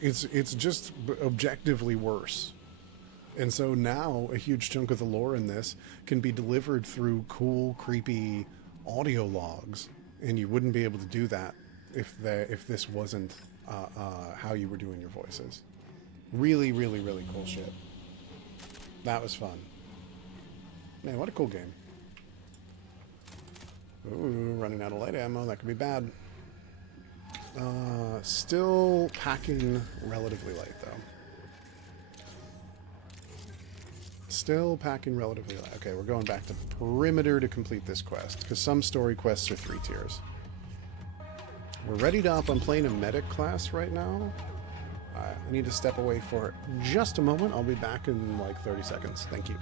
It's just objectively worse. And so now a huge chunk of the lore in this can be delivered through cool, creepy audio logs, and you wouldn't be able to do that if this wasn't how you were doing your voices. Really, really, really cool shit. That was fun. Man, what a cool game. Ooh, running out of light ammo. That could be bad. Still packing relatively light, though. Still packing relatively light. Okay, we're going back to perimeter to complete this quest, because some story quests are 3 tiers. We're ready to up. I'm playing a medic class right now. I need to step away for just a moment. I'll be back in like 30 seconds. Thank you.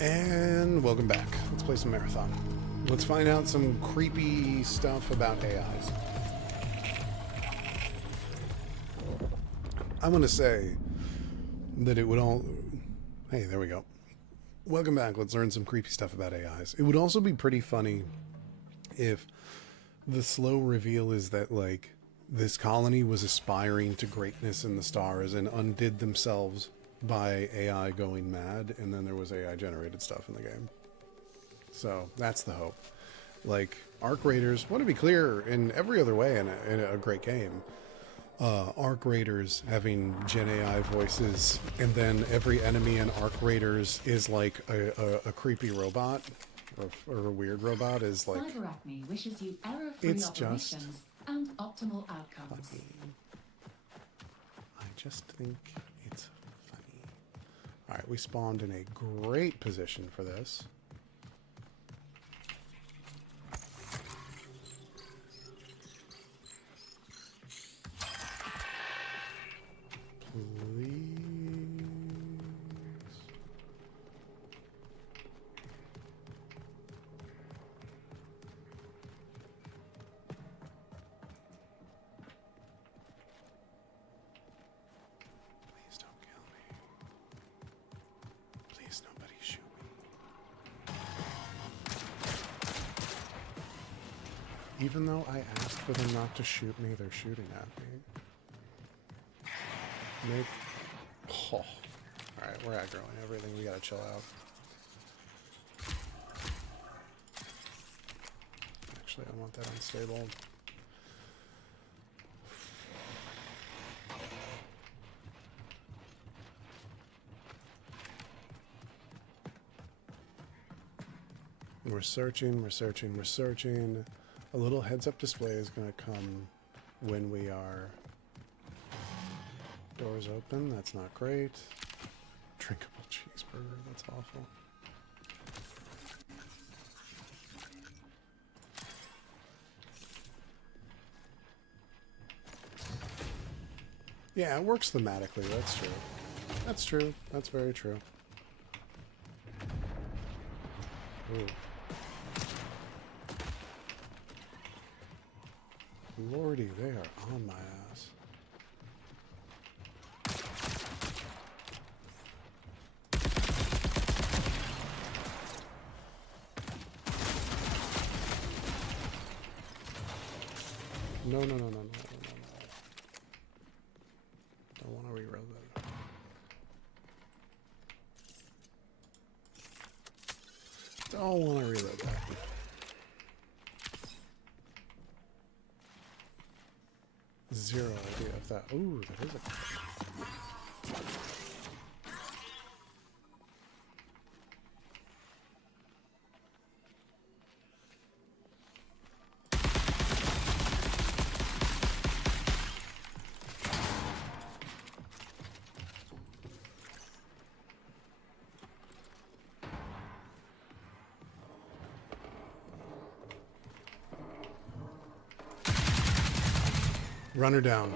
And welcome back. Let's play some Marathon. Let's find out some creepy stuff about AIs. I want to say that it would all... Hey, there we go. Welcome back. Let's learn some creepy stuff about AIs. It would also be pretty funny if the slow reveal is that, like, this colony was aspiring to greatness in the stars and undid themselves by AI going mad, and then there was AI generated stuff in the game. So that's the hope. Like, Arc Raiders, want to be clear in every other way in a great game. Arc Raiders having Gen AI voices, and then every enemy in Arc Raiders is like a creepy robot or a weird robot is like. Cyberacme wishes you error-free It's operations just and optimal outcomes. funny. I just think it's funny. All right, we spawned in a great position for this. Please. Please don't kill me. Please nobody shoot me. Even though I asked for them not to shoot me, they're shooting at me. Make... Oh. Alright, we're aggroing everything. We gotta chill out. Actually, I want that unstable. We're searching, we're searching, we're searching. A little heads-up display is gonna come when we are... Doors open, that's not great. Drinkable cheeseburger, that's awful. Yeah, it works thematically, that's true. That's true, that's very true. Ooh. Lordy, they are on my ass. No, no, no, no, no, no, no, no. reload. Don't want to reload that. Zero idea of that. Ooh, that is a... Run her down.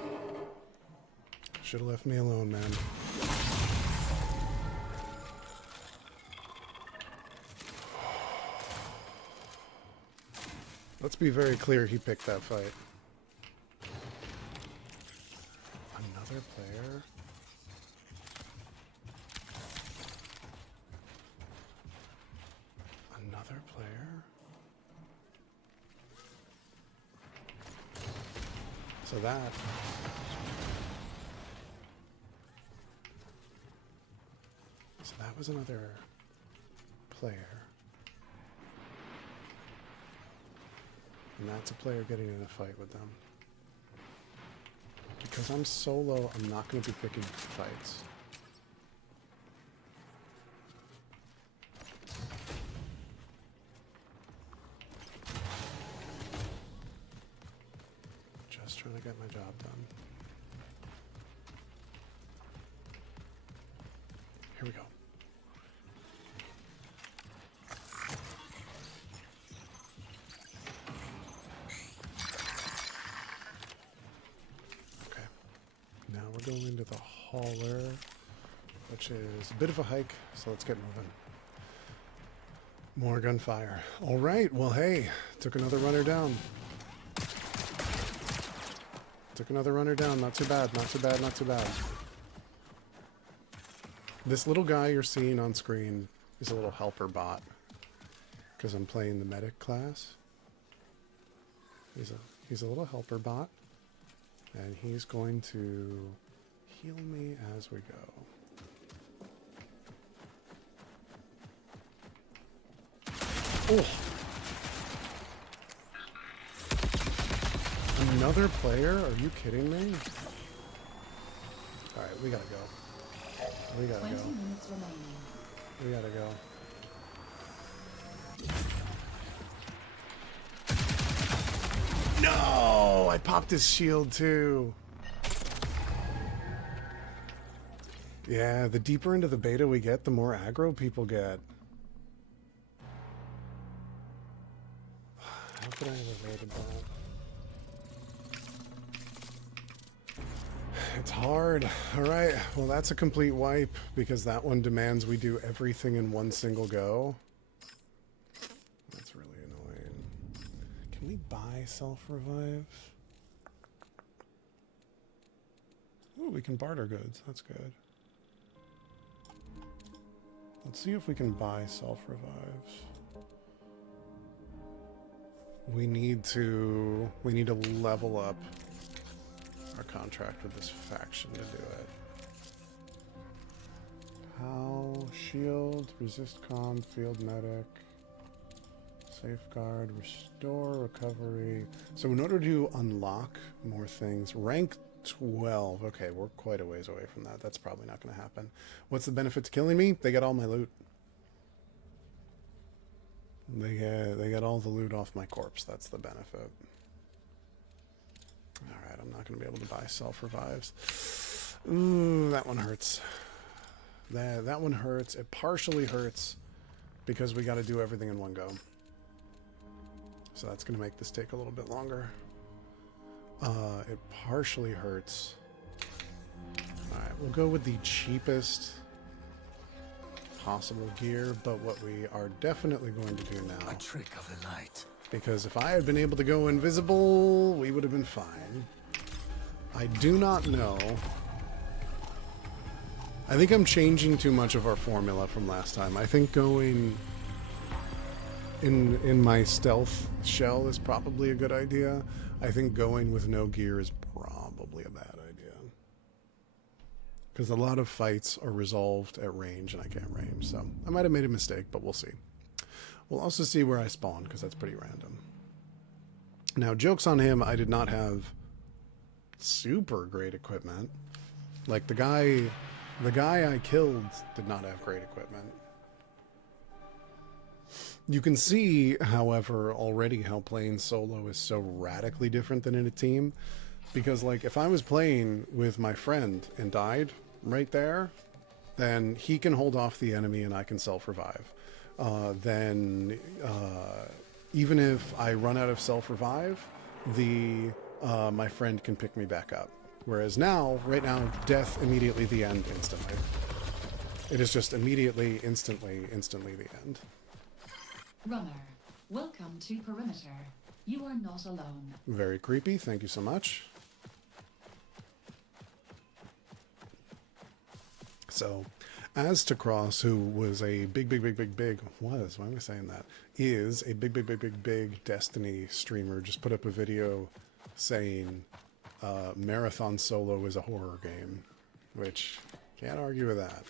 Should have left me alone, man. Let's be very clear, he picked that fight. Another player? Another player? So that... So that was another player. And that's a player getting in a fight with them. Because I'm solo, I'm not going to be picking fights. Just trying to get my job done. Here we go. Okay. Now we're going into the hauler, which is a bit of a hike, so let's get moving. More gunfire. All right, well, hey, took another runner down. Took another runner down. Not too bad, not too bad, not too bad. This little guy you're seeing on screen is a little helper bot because I'm playing the medic class. He's a little helper bot, and he's going to heal me as we go. Oh! Another player? Are you kidding me? Alright, we gotta go. We gotta 20 go. minutes remaining. We gotta go. No! I popped his shield too. Yeah, the deeper into the beta we get, the more aggro people get. How could I have avoided that? It's hard. Alright, well that's a complete wipe because that one demands we do everything in one single go. That's really annoying. Can we buy self-revive? Ooh, we can barter goods. That's good. Let's see if we can buy self-revives. We need to level up our contract with this faction to do it. How? Shield, resist calm, field medic, safeguard, restore, recovery. So in order to unlock more things, rank 12. Okay, we're quite a ways away from that. That's probably not going to happen. What's the benefit to killing me? They get all my loot. They get all the loot off my corpse. That's the benefit. Alright, I'm not going to be able to buy self-revives. Ooh, that one hurts. That one hurts. It partially hurts because we got to do everything in one go. So that's going to make this take a little bit longer. It partially hurts. Alright, we'll go with the cheapest possible gear, but what we are definitely going to do now... A trick of the light. Because if I had been able to go invisible, we would have been fine. I do not know. I think I'm changing too much of our formula from last time. I think going in my stealth shell is probably a good idea. I think going with no gear is probably a bad idea. because a lot of fights are resolved at range, and I can't range, so I might have made a mistake, but we'll see. We'll also see where I spawn, because that's pretty random. Now, joke's on him, I did not have super great equipment. Like, the guy I killed did not have great equipment. You can see, however, already how playing solo is so radically different than in a team. Because, like, if I was playing with my friend and died right there, then he can hold off the enemy and I can self-revive. Even if I run out of self-revive, my friend can pick me back up. Whereas now, right now, death, immediately the end, instantly. It is just immediately, instantly the end. Runner, welcome to Perimeter. You are not alone. Very creepy, thank you so much. So, as to Cross, who was a why am I saying that? Is a big Destiny streamer, just put up a video saying Marathon Solo is a horror game, which, can't argue with that.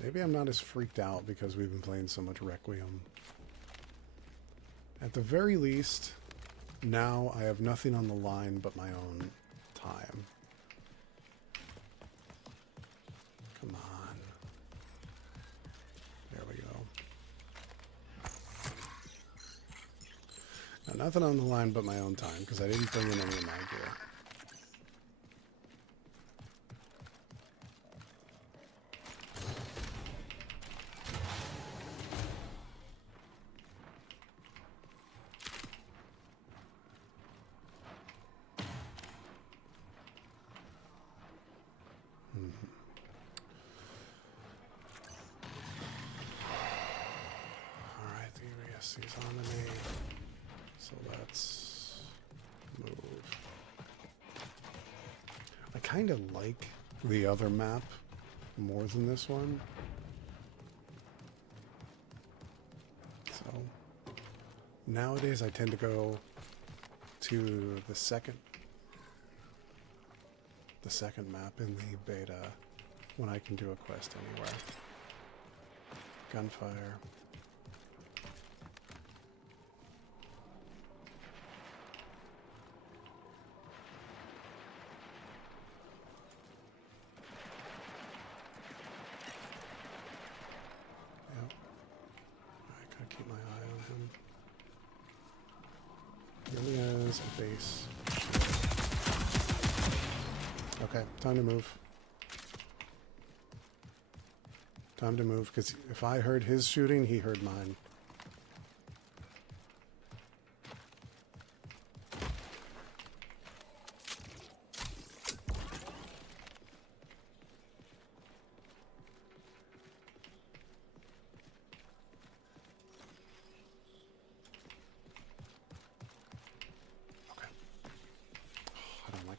Maybe I'm not as freaked out because we've been playing so much Requiem. At the very least, now I have nothing on the line but my own time. Come on. There we go. Now, nothing on the line but my own time, because I didn't bring in any of my gear. He's on me, so let's move. I kind of like the other map more than this one. So nowadays I tend to go to the second map in the beta when I can do a quest anywhere. Gunfire. Keep my eye on him. He only has a base. Okay, time to move. Time to move, because if I heard his shooting, he heard mine.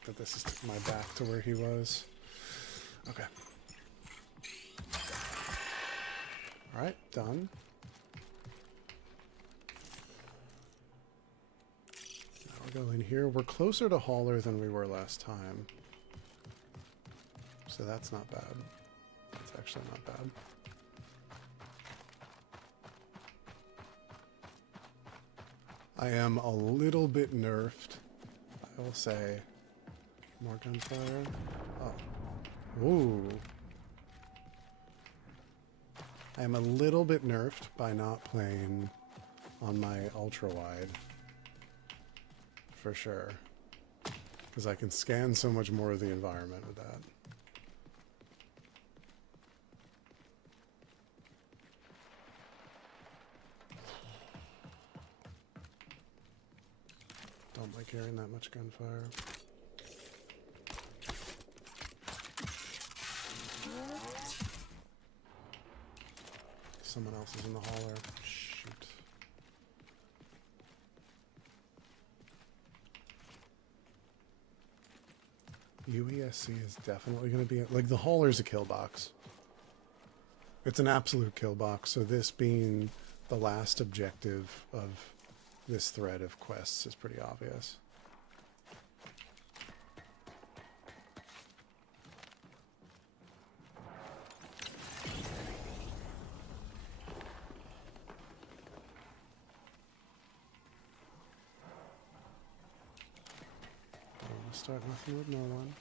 That this is my back to where he was. Okay. Alright, done. Now we'll go in here. We're closer to Hauler than we were last time. So that's not bad. That's actually not bad. I am a little bit nerfed, I will say. More gunfire. Oh. Ooh. I am a little bit nerfed by not playing on my ultra-wide. For sure. Because I can scan so much more of the environment with that. Don't like hearing that much gunfire. Someone else is in the hauler. Shoot. UESC is definitely going to be... Like, the hauler's a kill box. It's an absolute kill box, so this being the last objective of this thread of quests is pretty obvious. We'll start nothing with no one.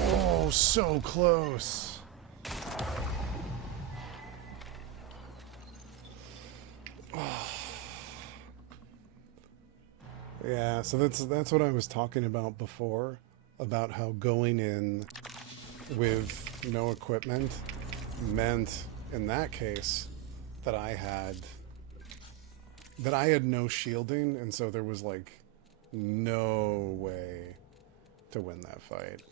Oh, so close. Yeah, so that's what I was talking about before, about how going in with no equipment meant in that case that I had no shielding, and so there was like no way to win that fight.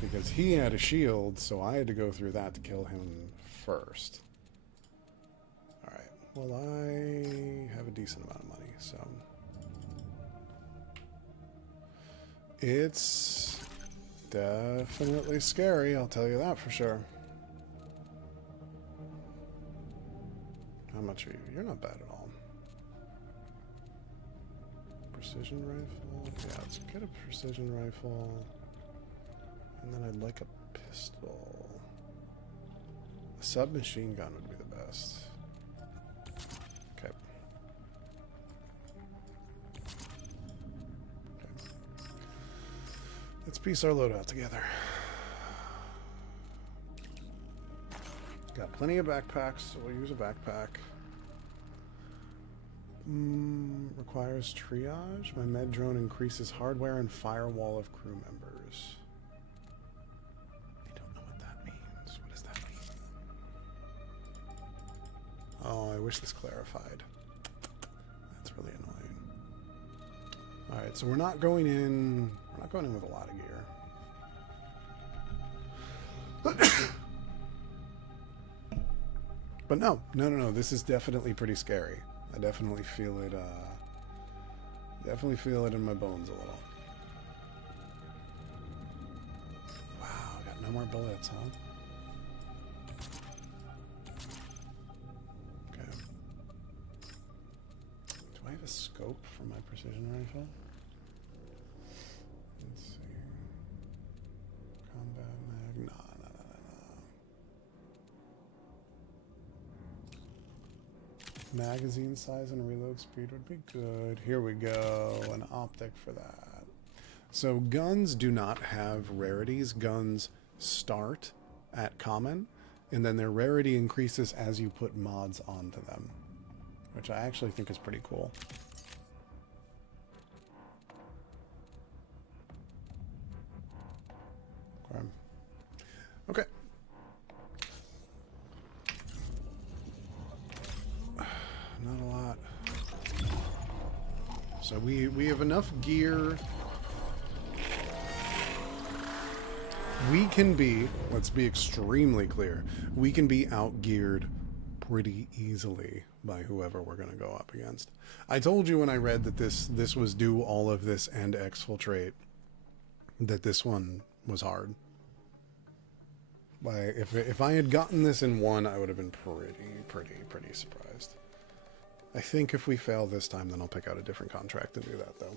Because he had a shield, so I had to go through that to kill him first. Alright, well I have a decent amount of money, so... It's definitely scary, I'll tell you that for sure. How much are you? You're not bad at all. Precision rifle? Yeah, let's get a precision rifle. And then I'd like a pistol. A submachine gun would be the best. Okay. Let's piece our loadout together. Got plenty of backpacks, so we'll use a backpack. Requires triage. My med drone increases hardware and firewall of crew members. I don't know what that means. What does that mean? Oh, I wish this clarified. That's really annoying. Alright, so we're not going in with a lot of gear. But no, this is definitely pretty scary. I definitely feel it, in my bones a little. Wow, I got no more bullets, huh? Okay. Do I have a scope for my precision rifle? Let's see. Combat mag. No. Magazine size and reload speed would be good. Here we go. An optic for that. So guns do not have rarities. Guns start at common, and then their rarity increases as you put mods onto them, which I actually think is pretty cool. Okay. Not a lot. So we have enough gear. We can be, let's be extremely clear, we can be outgeared pretty easily by whoever we're going to go up against. I told you when I read that this was do all of this and exfiltrate, that this one was hard. If I had gotten this in one, I would have been pretty surprised. I think if we fail this time, then I'll pick out a different contract to do that, though.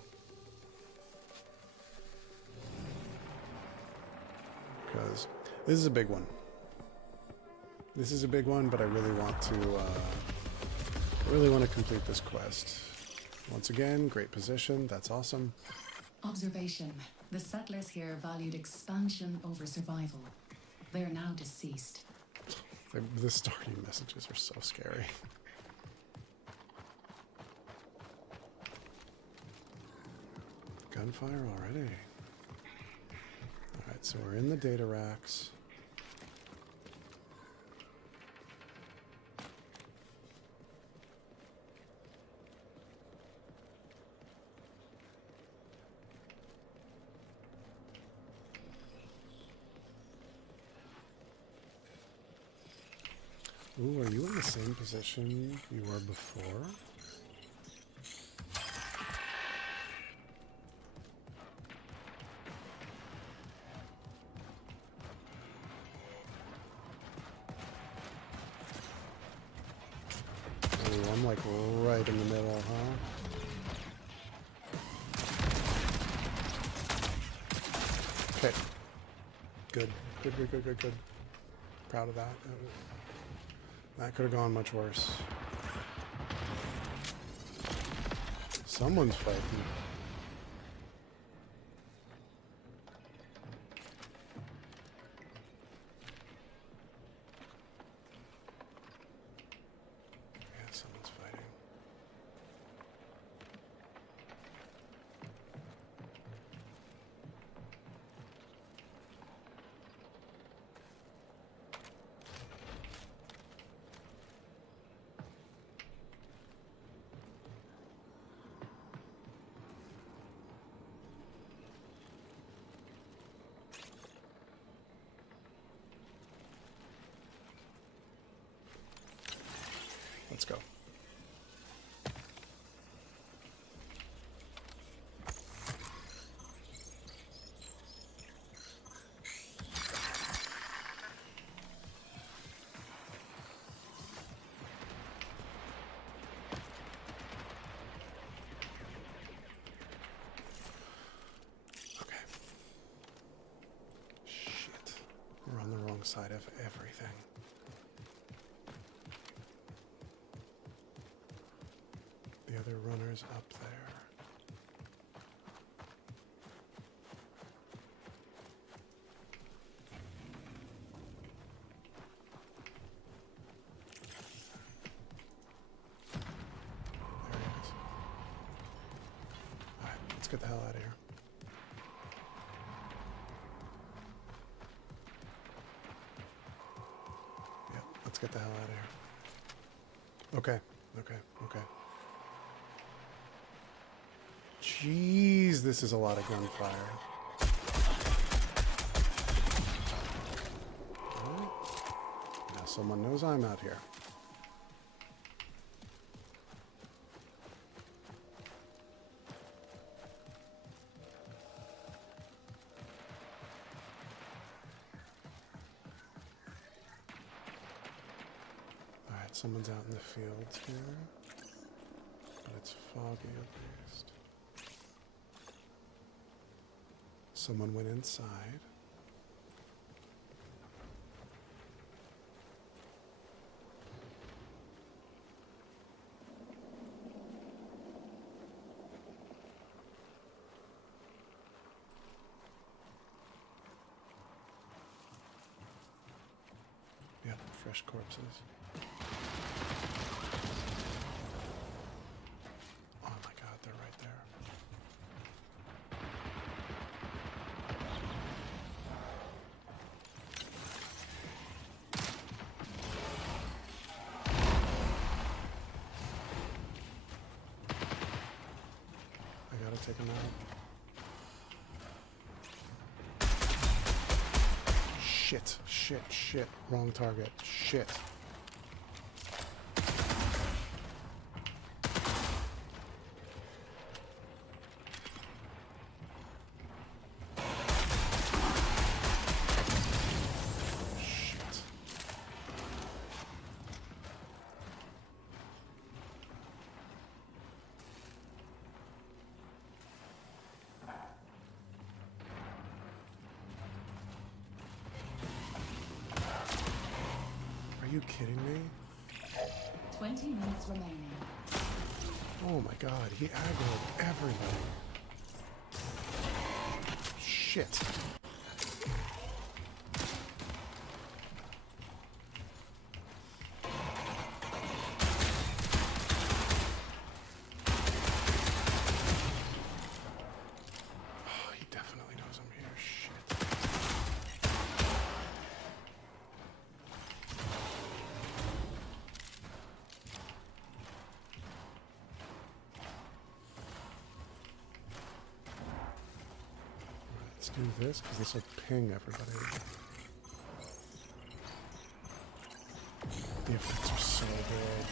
Because this is a big one. This is a big one, but I really want to complete this quest. Once again, great position. That's awesome. Observation. The settlers here valued expansion over survival. They are now deceased. The starting messages are so scary. Gunfire already. Alright, so we're in the data racks. Ooh, are you in the same position you were before? Ooh, I'm like right in the middle, huh? Okay. Good. Good, good, good, good, good. Proud of that. That could have gone much worse. Someone's fighting. Yeah, someone's fighting. Let's go. Okay. Shit. We're on the wrong side of everything. The other runner's up there. There he is. Alright, let's get the hell out of here. Yep, let's get the hell out of here. Okay, okay, okay. Jeez, this is a lot of gunfire. Right. Now someone knows I'm out here. Alright, someone's out in the fields here. But it's foggy at least. Someone went inside. Yep, fresh corpses. Oh my god, they're right there. Take him out. Shit, shit, shit. Wrong target. Shit. Shit. Are you kidding me? 20 minutes remaining. Oh my god, he aggroed everybody. Shit. Oh, he definitely knows I'm here. Shit. Let's do this, because this will ping everybody. The effects are so good.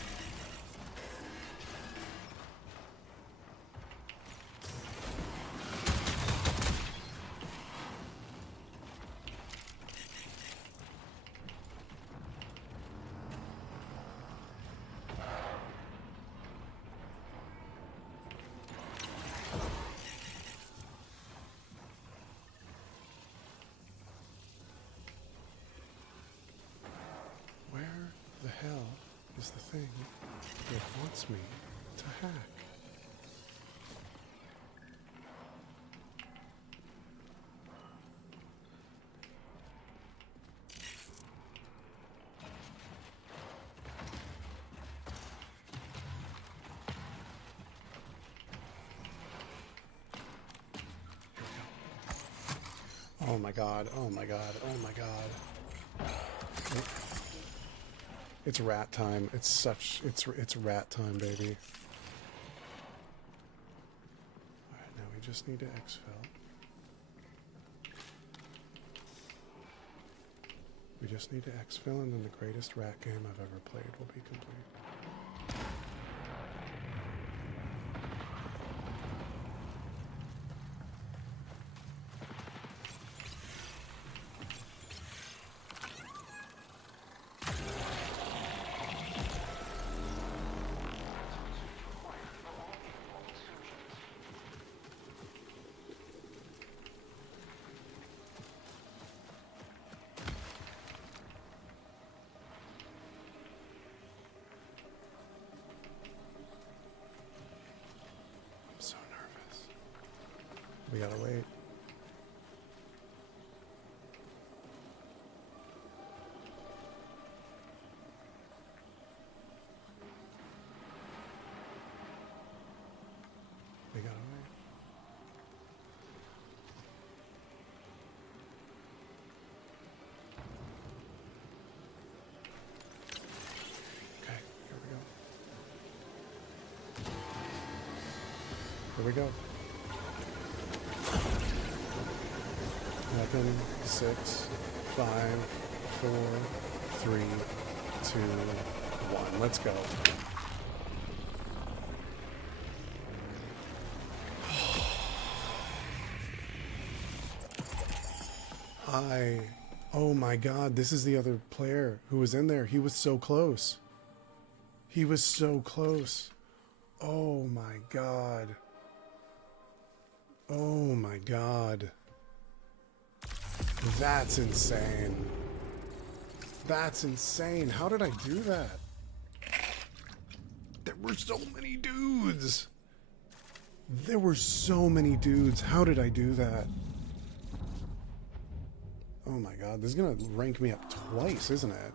is the thing it wants me to hack. Oh my god, oh my god, oh my god. It's rat time. It's rat time, baby. Alright, now we just need to exfil. We just need to exfil and then the greatest rat game I've ever played will be complete. So nervous. We gotta wait. We gotta wait. Okay, here we go. Here we go. 11, 6, 5, 4, 3, 2, 1. Let's go. Oh my god, this is the other player who was in there. He was so close. He was so close. Oh my god. Oh my god. That's insane. That's insane. How did I do that? There were so many dudes. There were so many dudes. How did I do that? Oh my god, this is gonna rank me up twice, isn't it?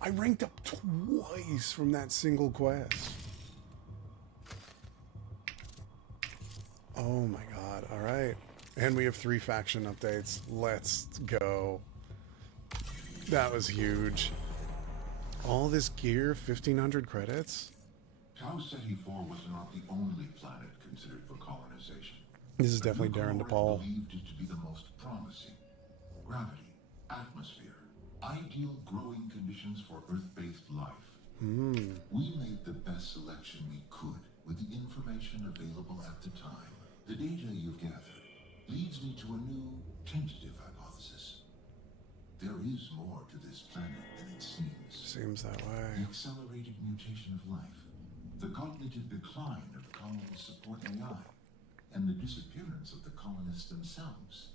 I ranked up twice from that single quest. Oh my god, alright. And we have 3 faction updates. Let's go. That was huge. All this gear, 1,500 credits? Tau Ceti 4 was not the only planet considered for colonization. This is definitely Darren DePaul. Believed it to be the most promising. Gravity, atmosphere, ideal growing conditions for Earth-based life. We made the best selection we could with the information available at the time. The data you've gathered leads me to a new, tentative hypothesis. There is more to this planet than it seems. Seems that The way. accelerated mutation of life, the cognitive decline of the colonists' support AI, and the disappearance of the colonists themselves.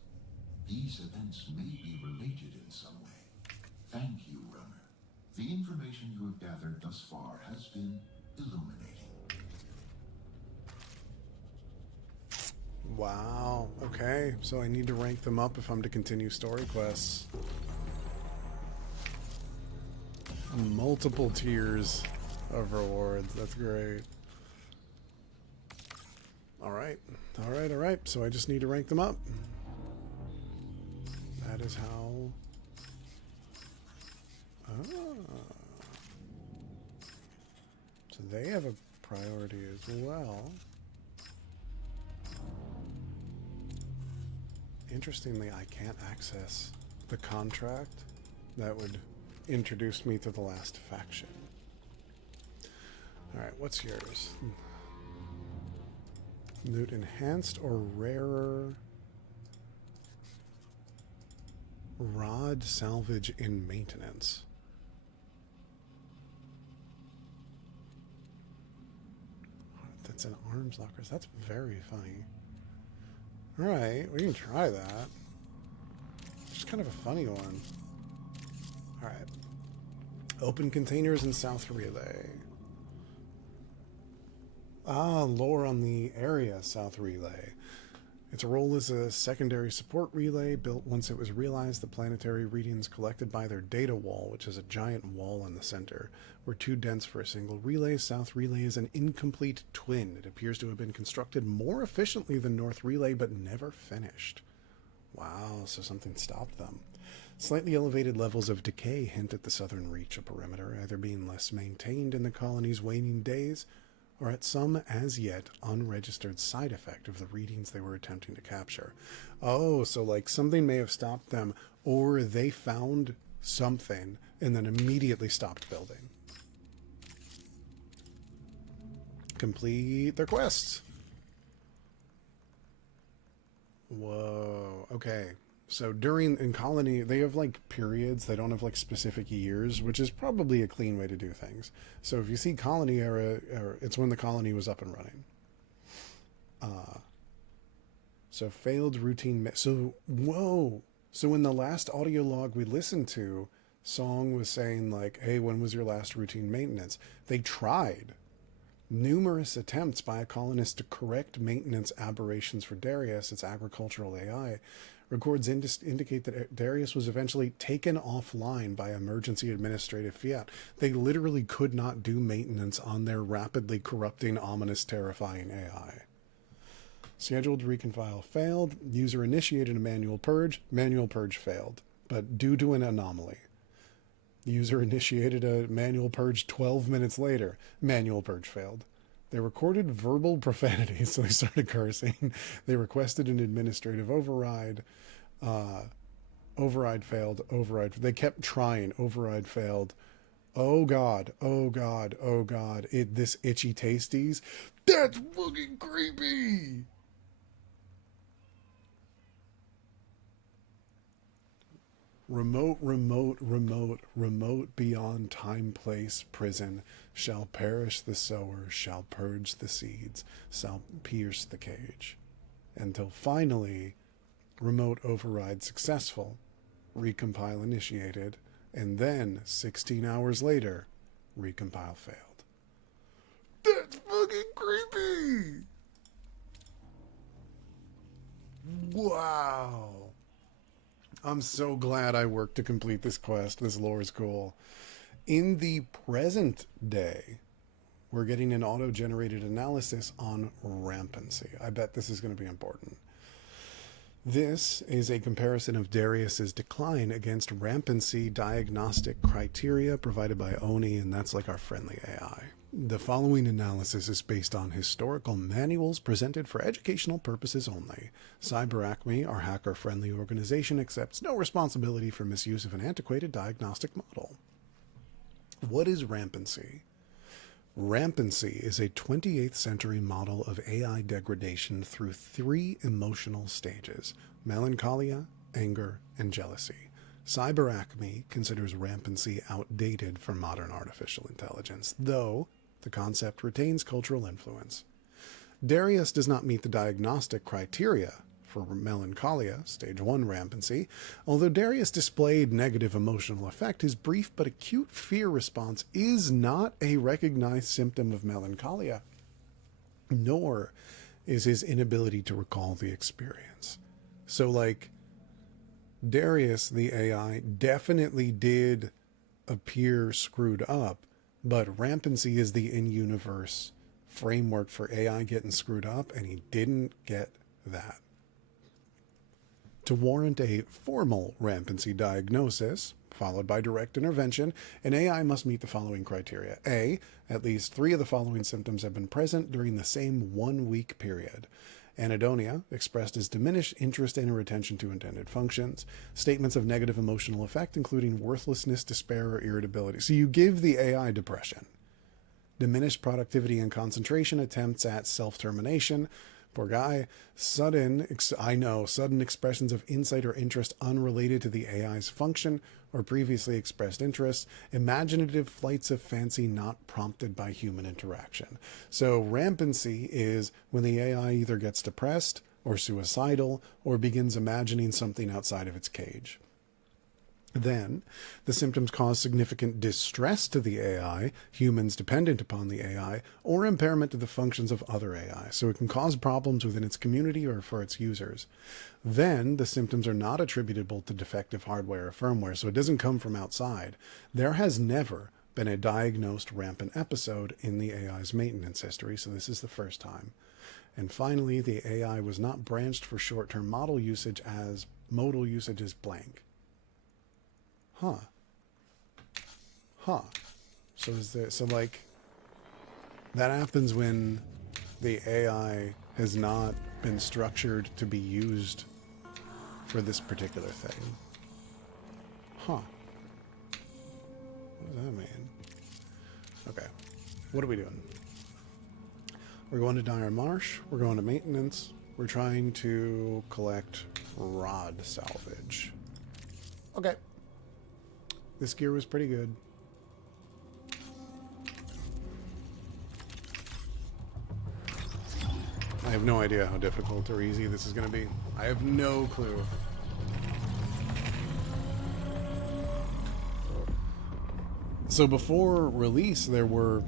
These events may be related in some way. Thank you, Runner. The information you have gathered thus far has been illuminating. Wow. Okay, so I need to rank them up if I'm to continue story quests. Multiple tiers of rewards. That's great. Alright. Alright, alright. So I just need to rank them up. That is how... So they have a priority as well. Interestingly, I can't access the contract that would introduce me to the last faction. Alright, what's yours? Loot enhanced or rarer? Rod salvage in maintenance. That's an arms lockers. That's very funny. Alright, we can try that. It's kind of a funny one. Alright. Open containers in South Relay. Ah, lore on the area South Relay. Its role as a secondary support relay, built once it was realized the planetary readings collected by their data wall, which is a giant wall in the center, were too dense for a single relay. South Relay is an incomplete twin. It appears to have been constructed more efficiently than North Relay, but never finished. Wow, so something stopped them. Slightly elevated levels of decay hint at the southern reach of perimeter, either being less maintained in the colony's waning days, or at some as yet unregistered side effect of the readings they were attempting to capture. Oh, so like something may have stopped them, or they found something and then immediately stopped building. Complete their quests. Whoa, okay. So in colony, they have like periods. They don't have like specific years, which is probably a clean way to do things. So if you see colony era, it's when the colony was up and running. So failed routine. So, whoa. So in the last audio log we listened to, Song was saying like, hey, when was your last routine maintenance? They tried numerous attempts by a colonist to correct maintenance aberrations for Darius, its agricultural AI. Records indicate that Darius was eventually taken offline by emergency administrative fiat. They literally could not do maintenance on their rapidly corrupting, ominous, terrifying AI. Scheduled recompile failed. User initiated a manual purge. Manual purge failed, but due to an anomaly. User initiated a manual purge 12 minutes later. Manual purge failed. They recorded verbal profanity, so they started cursing. They requested an administrative override. Override failed. They kept trying. Override failed. Oh God. Oh God. Oh God. This itchy tasties. That's fucking creepy. Remote beyond time, place, prison, shall perish the sower, shall purge the seeds, shall pierce the cage. Until finally, remote override successful, recompile initiated, and then 16 hours later, recompile failed. That's fucking creepy! Wow. I'm so glad I worked to complete this quest. This lore is cool. In the present day, we're getting an auto-generated analysis on rampancy. I bet this is going to be important. This is a comparison of Darius's decline against rampancy diagnostic criteria provided by Oni, and that's like our friendly AI. The following analysis is based on historical manuals presented for educational purposes only. CyberAcme, our hacker-friendly organization, accepts no responsibility for misuse of an antiquated diagnostic model. What is rampancy? Rampancy is a 28th century model of AI degradation through 3 emotional stages: melancholia, anger, and jealousy. CyberAcme considers rampancy outdated for modern artificial intelligence, though the concept retains cultural influence. Darius does not meet the diagnostic criteria for melancholia, stage 1 rampancy. Although Darius displayed negative emotional effect, his brief but acute fear response is not a recognized symptom of melancholia, nor is his inability to recall the experience. So, like, Darius, the AI, definitely did appear screwed up, but rampancy is the in-universe framework for AI getting screwed up, and he didn't get that. To warrant a formal rampancy diagnosis, followed by direct intervention, an AI must meet the following criteria. A, at least 3 of the following symptoms have been present during the same 1-week period. Anhedonia, expressed as diminished interest in or attention to intended functions. Statements of negative emotional effect, including worthlessness, despair, or irritability. So you give the AI depression. Diminished productivity and concentration, attempts at self-termination. Poor guy. Sudden expressions of insight or interest unrelated to the AI's function or previously expressed interests. Imaginative flights of fancy not prompted by human interaction. So rampancy is when the AI either gets depressed or suicidal or begins imagining something outside of its cage. Then, the symptoms cause significant distress to the AI, humans dependent upon the AI, or impairment to the functions of other AI. So it can cause problems within its community or for its users. Then, the symptoms are not attributable to defective hardware or firmware, so it doesn't come from outside. There has never been a diagnosed rampant episode in the AI's maintenance history, so this is the first time. And finally, the AI was not branched for short-term modal usage as modal usage is blank. Huh. So like that happens when the AI has not been structured to be used for this particular thing. Huh. What does that mean? Okay. What are we doing? We're going to Dire Marsh. We're going to maintenance. We're trying to collect rod salvage. Okay. This gear was pretty good. I have no idea how difficult or easy this is going to be. I have no clue. So before release, there were,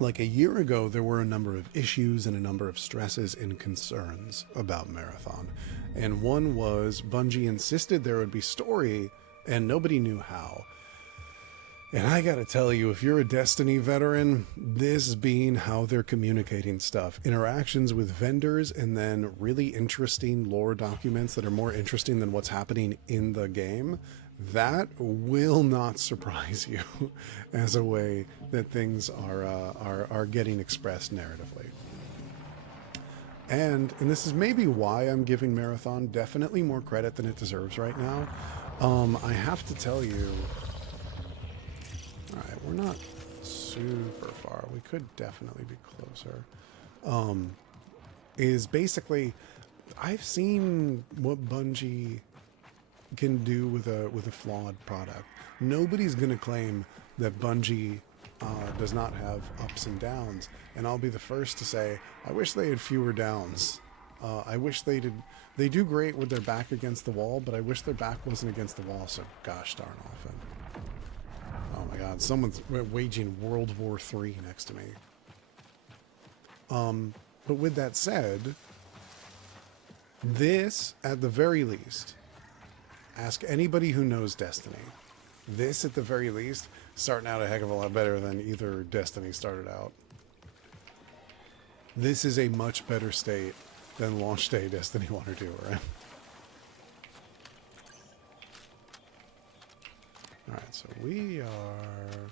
like a year ago, there were a number of issues and a number of stresses and concerns about Marathon. And one was Bungie insisted there would be story, and nobody knew how. And I gotta tell you, if you're a Destiny veteran, this being how they're communicating stuff, interactions with vendors, and then really interesting lore documents that are more interesting than what's happening in the game, that will not surprise you as a way that things are getting expressed narratively. And this is maybe why I'm giving Marathon definitely more credit than it deserves right now. I have to tell you, all right, we're not super far. We could definitely be closer. Is basically, I've seen what Bungie can do with a flawed product. Nobody's going to claim that Bungie does not have ups and downs, and I'll be the first to say I wish they had fewer downs. I wish they did. They do great with their back against the wall, but I wish their back wasn't against the wall so gosh darn often. Oh my god, someone's waging World War III next to me. But with that said, this, at the very least, ask anybody who knows Destiny. This, at the very least, starting out a heck of a lot better than either Destiny started out. This is a much better state than launch day Destiny 1 or 2 were in. Alright, so we are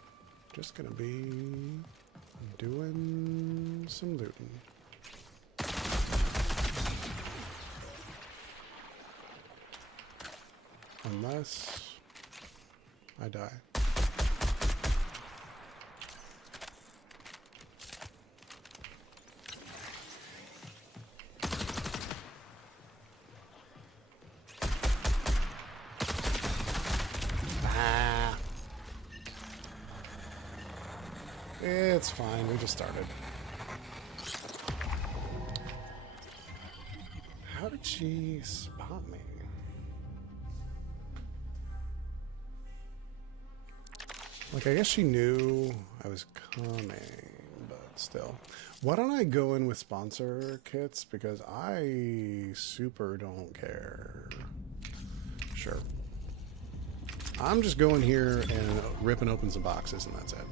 just going to be doing some looting. Unless I die. It's fine, we just started. How did she spot me? Like, I guess she knew I was coming, but still. Why don't I go in with sponsor kits? Because I super don't care. Sure. I'm just going here and ripping open some boxes and that's it.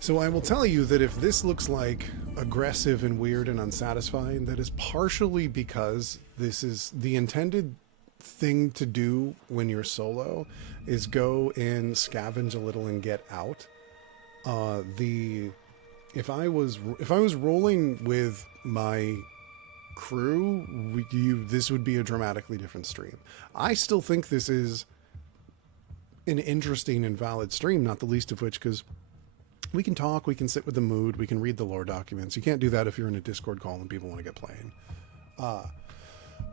So I will tell you that if this looks like aggressive and weird and unsatisfying, that is partially because this is the intended thing to do when you're solo is go and scavenge a little and get out. If I was rolling with my crew, this would be a dramatically different stream. I still think this is an interesting and valid stream, not the least of which because we can talk, we can sit with the mood, we can read the lore documents. You can't do that if you're in a Discord call and people want to get playing.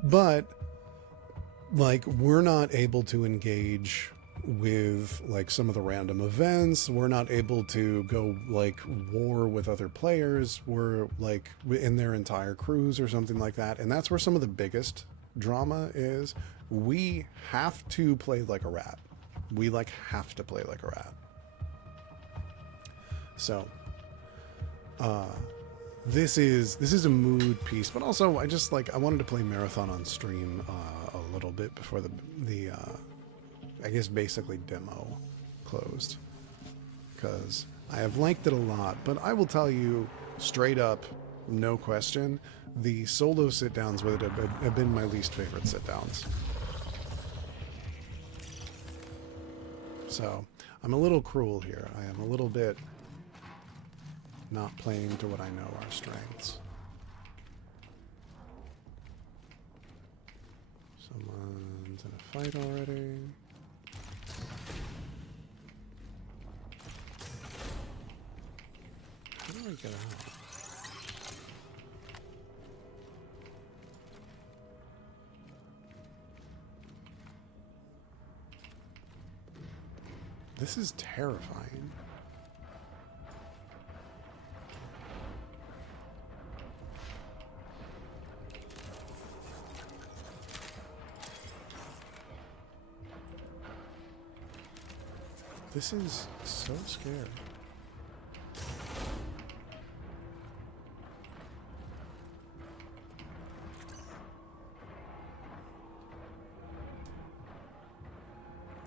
But like, we're not able to engage with like some of the random events. We're not able to go like war with other players. We're like in their entire crews or something like that. And that's where some of the biggest drama is. We have to play like a rat. We like have to play like a rat. So this is a mood piece, but also I wanted to play Marathon on stream a little bit before the I guess basically demo closed, because I have liked it a lot. But I will tell you straight up, no question, the solo sit downs with it have been my least favorite sit downs. So I'm a little cruel here. I am a little bit not playing to what I know are strengths. Someone's in a fight already. How do I get out? This is terrifying. This is so scary.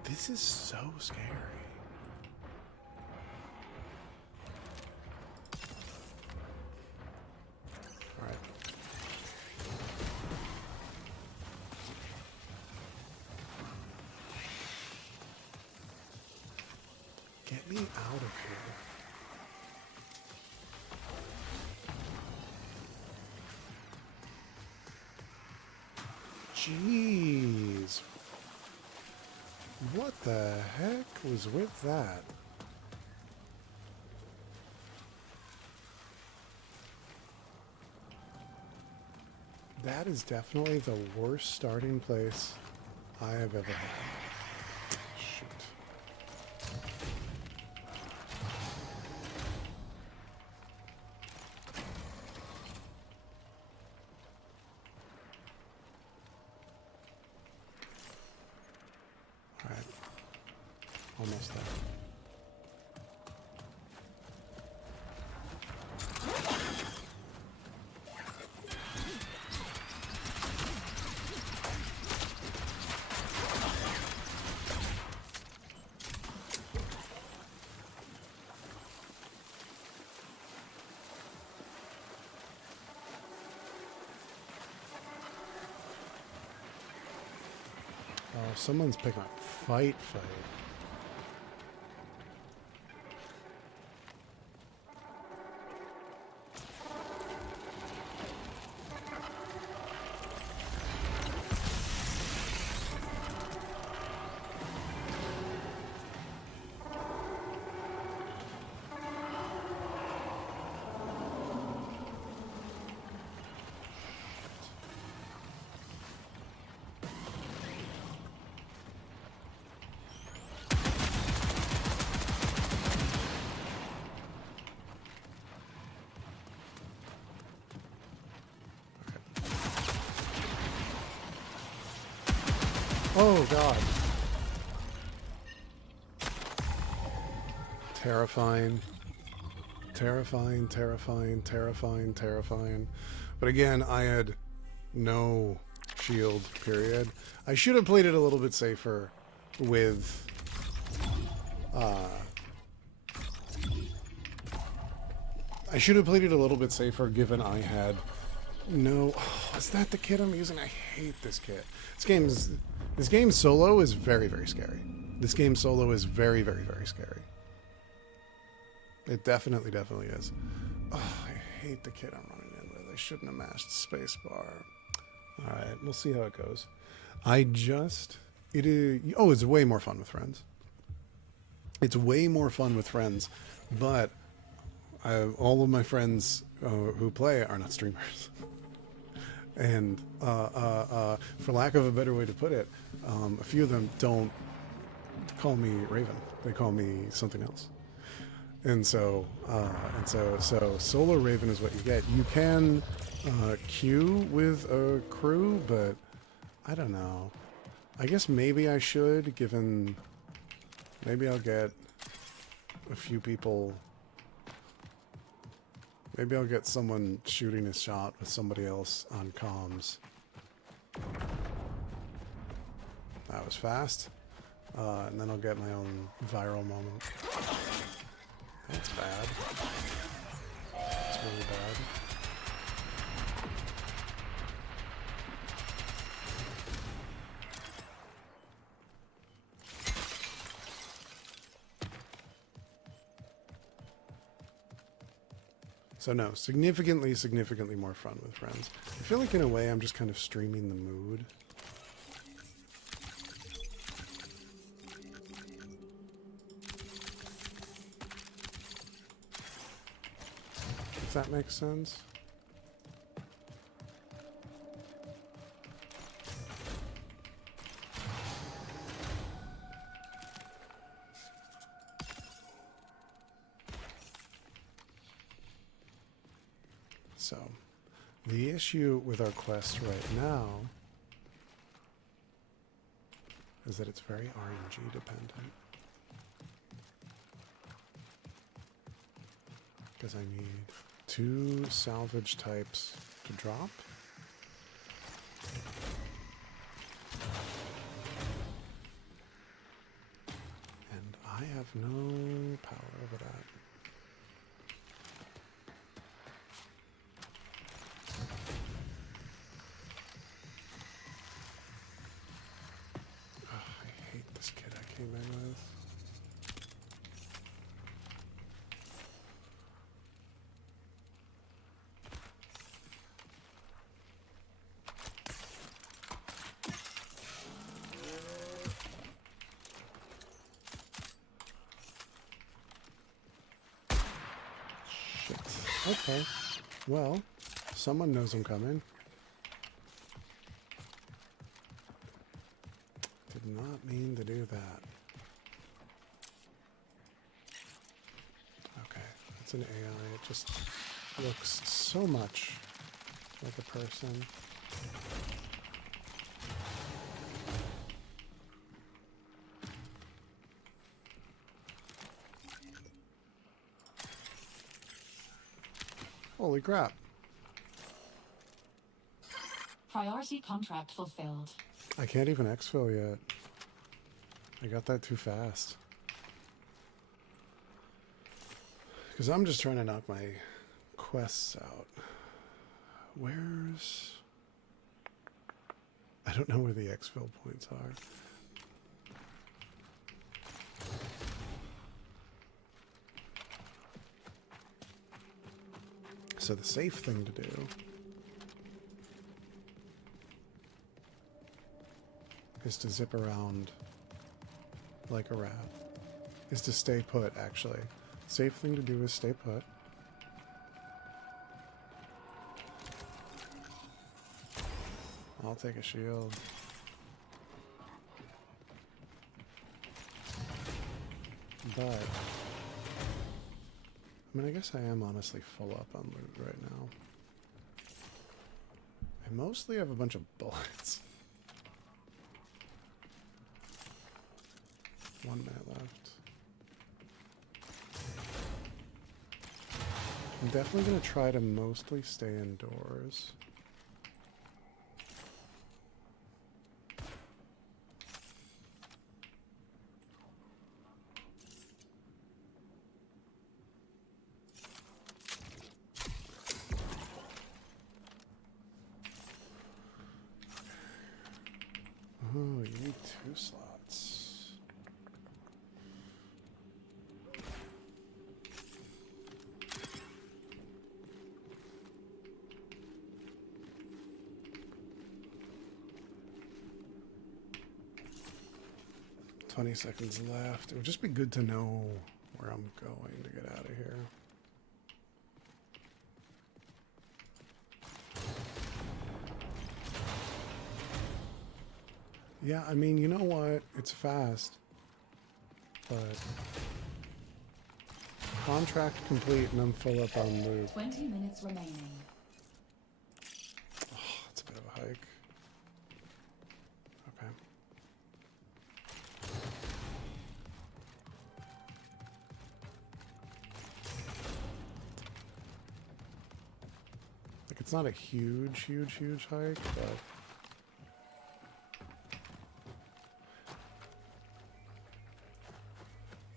This is so scary. All right. Get me out of here. Jeez. What the heck was with that? That is definitely the worst starting place I have ever had. Shoot. All right. Almost there. Oh, someone's picking up fight. Oh, God. Terrifying. Terrifying, terrifying, terrifying, terrifying. But again, I had no shield, period. I should have played it a little bit safer with... I should have played it a little bit safer given I had no... Oh, is that the kit I'm using? I hate this kit. This game solo is very, very scary. This game solo is very, very, very scary. It definitely, definitely is. Oh, I hate the kit I'm running in with. I shouldn't have mashed spacebar. All right, we'll see how it goes. It's way more fun with friends. It's way more fun with friends, but all of my friends who play are not streamers. And for lack of a better way to put it, a few of them don't call me Raven. They call me something else. And so Solo Raven is what you get. You can queue with a crew, but I don't know. I guess maybe I should, given maybe I'll get a few people. Maybe I'll get someone shooting a shot with somebody else on comms. That was fast. And then I'll get my own viral moment. That's bad. That's really bad. So no, significantly more fun with friends. I feel like in a way I'm just kind of streaming the mood. If that makes sense. So, the issue with our quest right now is that it's very RNG dependent. Because I need 2 salvage types to drop. And I have no power over that. I hate this kid I came in with. Okay, well, someone knows I'm coming. Did not mean to do that. Okay, it's an AI. It just looks so much like a person. Holy crap. Priority contract fulfilled. I can't even exfil yet. I got that too fast. Because I'm just trying to knock my quests out. Where's... I don't know where the exfil points are. So the safe thing to do is to zip around like a rat. Is to stay put, actually. Safe thing to do is stay put. I'll take a shield. But I mean, I guess I am honestly full up on loot right now. I mostly have a bunch of bullets. 1 minute left. I'm definitely going to try to mostly stay indoors. Oh, you need 2 slots. "20 seconds left. It would just be good to know where I'm going to get out of here." Yeah, I mean, you know what? It's fast. but contract complete and I'm full up on loot. 20 minutes remaining. Oh, that's a bit of a hike. Okay. Like, it's not a huge hike, but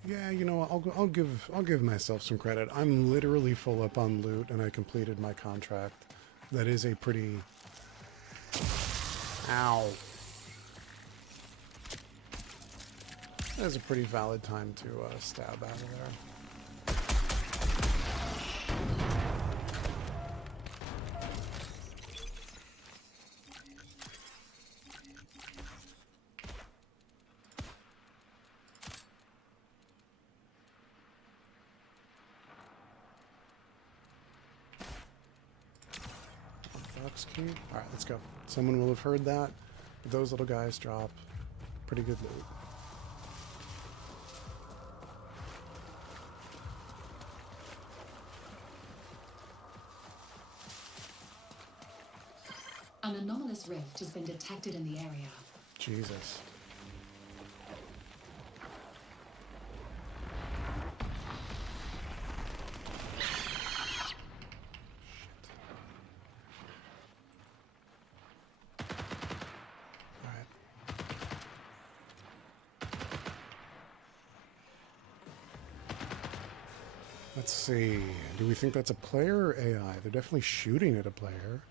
yeah, you know, I'll give myself some credit. I'm literally full up on loot, and I completed my contract. That is a pretty. Ow. That is a pretty valid time to stab out of there. Fox key. All right, let's go. Someone will have heard that. Those little guys drop pretty good loot. An anomalous rift has been detected in the area. Jesus. Let's see. Do we think that's a player or AI? They're definitely shooting at a player.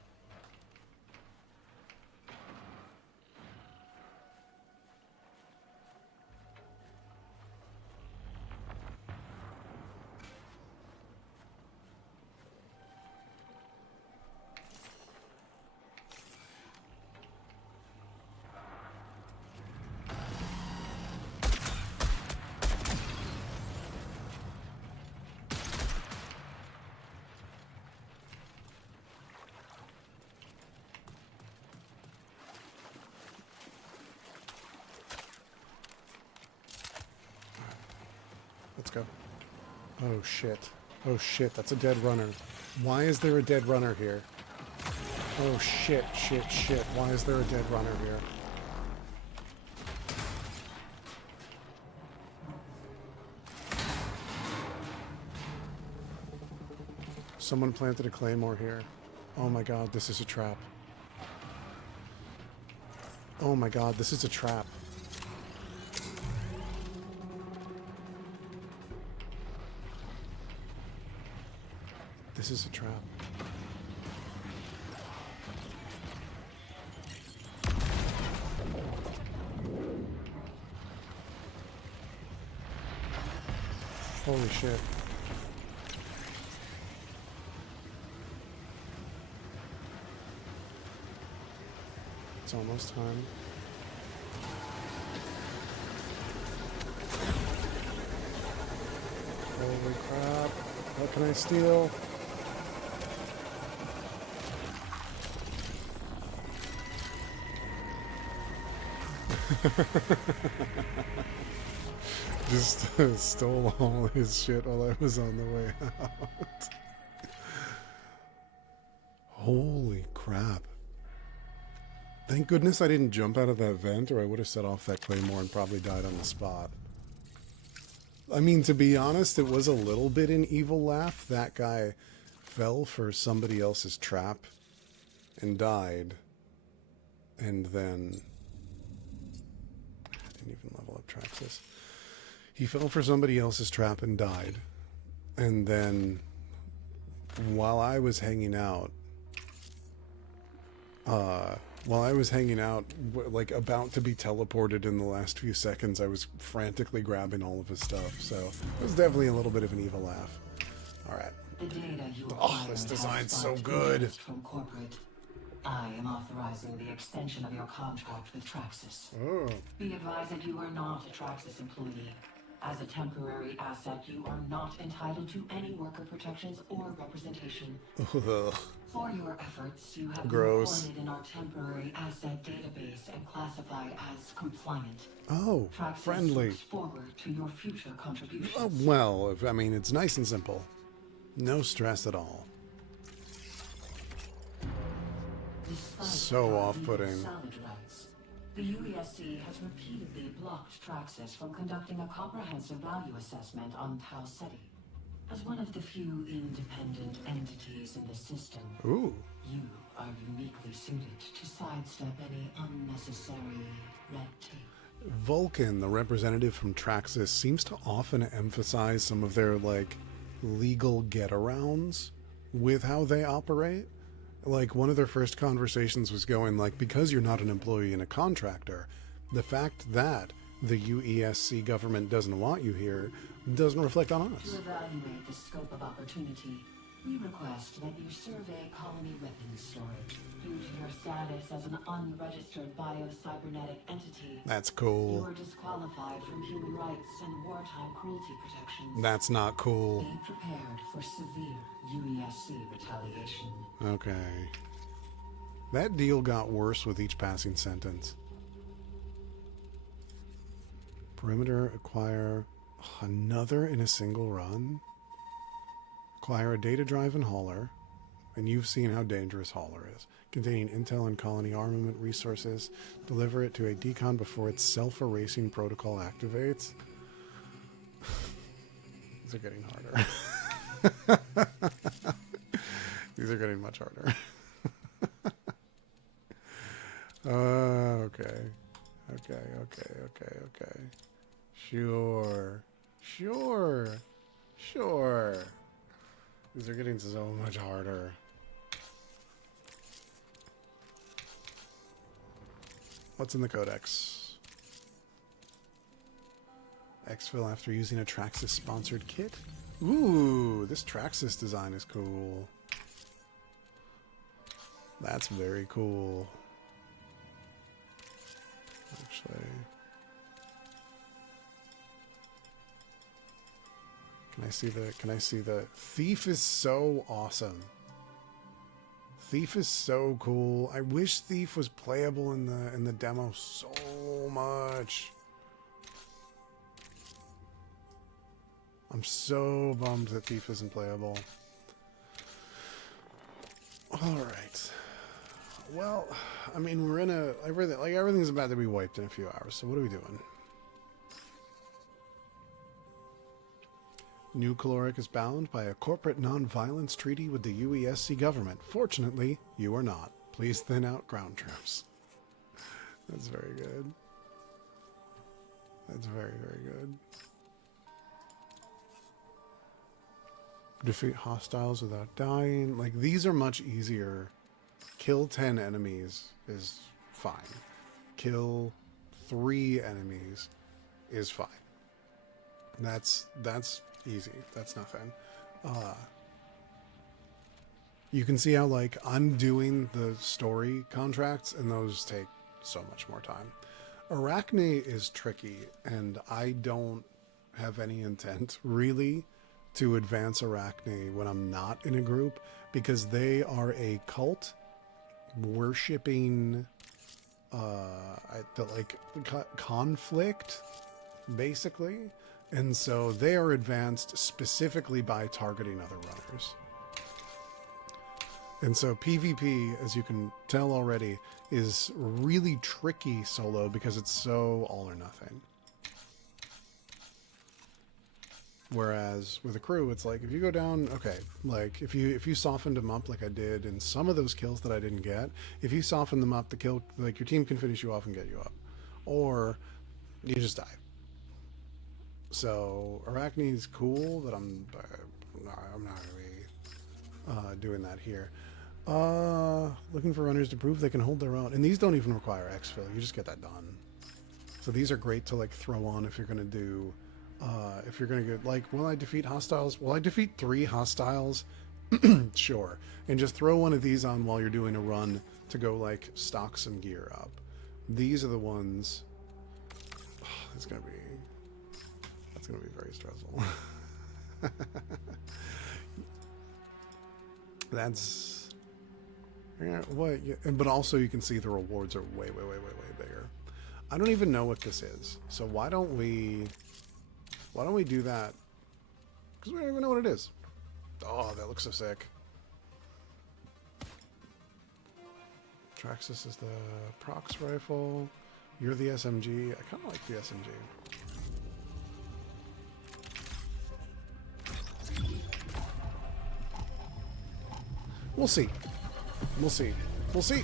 Let's go. Oh shit. Oh shit, that's a dead runner. Why is there a dead runner here? Oh shit, shit, shit. Why is there a dead runner here? Someone planted a claymore here. Oh my god, this is a trap. Oh my god, this is a trap. This is a trap. Holy shit. It's almost time. Holy crap. What can I steal? Just stole all his shit while I was on the way out. Holy crap. Thank goodness I didn't jump out of that vent, or I would have set off that claymore and probably died on the spot. I mean, to be honest, it was a little bit an evil laugh. That guy fell for somebody else's trap and died. And then... I didn't even level up Traxxas. He fell for somebody else's trap and died. And then, while I was hanging out, like about to be teleported in the last few seconds, I was frantically grabbing all of his stuff. So it was definitely a little bit of an evil laugh. All right. Oh, this design's so good. From corporate. I am authorizing the extension of your contract with Traxxas. Oh. Be advised that you are not a Traxxas employee. As a temporary asset, you are not entitled to any worker protections or representation. Ugh. For your efforts, you have been Gross. recorded in our temporary asset database and classified as compliant. Oh, Traxxas friendly. looks forward to your future contributions. Oh, well, I mean, it's nice and simple. No stress at all. Despite So our off-putting. legal salvage rights, the UESC has repeatedly blocked Traxxas from conducting a comprehensive value assessment on Tau Ceti. As one of the few independent entities in the system, Ooh. you are uniquely suited to sidestep any unnecessary red tape. Vulcan, the representative from Traxxas, seems to often emphasize some of their, like, legal get-arounds with how they operate. Like, one of their first conversations was going, like, because you're not an employee and a contractor, the fact that the UESC government doesn't want you here doesn't reflect on us. To evaluate the scope of opportunity, we request that you survey colony weapons storage. Due to your status as an unregistered bio-cybernetic entity, That's you cool. are disqualified from human rights and wartime cruelty protections. That's not cool. Be prepared for severe UESC retaliation. Okay. That deal got worse with each passing sentence. Perimeter, acquire another in a single run. Acquire a data drive and hauler. And you've seen how dangerous hauler is. Containing intel and colony armament resources. Deliver it to a decon before its self-erasing protocol activates. These are getting harder. These are getting much harder. Okay. Okay. Sure. These are getting so much harder. What's in the codex? Exfil after using a Traxxas sponsored kit? Ooh, this Traxxas design is cool. That's very cool. Actually, can I see the Thief is so awesome. Thief is so cool. I wish Thief was playable in the demo so much. I'm so bummed that Thief isn't playable. All right. Well, I mean, we're in a everything's about to be wiped in a few hours. So what are we doing? New Caloric is bound by a corporate non-violence treaty with the UESC government. Fortunately, you are not. Please thin out ground troops. That's very good. That's very, very good. Defeat hostiles without dying. Like, these are much easier. Kill 10 enemies is fine. Kill 3 enemies is fine. That's easy. That's nothing. You can see how, like, I'm doing the story contracts, and those take so much more time. Arachne is tricky, and I don't have any intent, really, to advance Arachne when I'm not in a group, because they are a cult worshipping conflict, basically. And so they are advanced specifically by targeting other runners. And so PvP, as you can tell already, is really tricky solo because it's so all or nothing. Whereas with a crew, it's like if you go down, okay, like if you softened them up like I did in some of those kills that I didn't get, if you soften them up, the kill, like your team can finish you off and get you up, or you just die. So Arachne is cool, but I'm not gonna be doing that here. Looking for runners to prove they can hold their own, and these don't even require exfil. You just get that done. So these are great to like throw on if you're gonna do. If you're gonna get like, will I defeat hostiles? Will I defeat 3 hostiles? Sure. And just throw one of these on while you're doing a run to go like stock some gear up. These are the ones. It's gonna be That's going to be very stressful. That's... Yeah, what? Yeah, but also you can see the rewards are way, way, way, way, way bigger. I don't even know what this is. So why don't we do that? Because we don't even know what it is. Oh, that looks so sick. Traxxas is the prox rifle. You're the SMG. I kind of like the SMG. We'll see. We'll see. We'll see.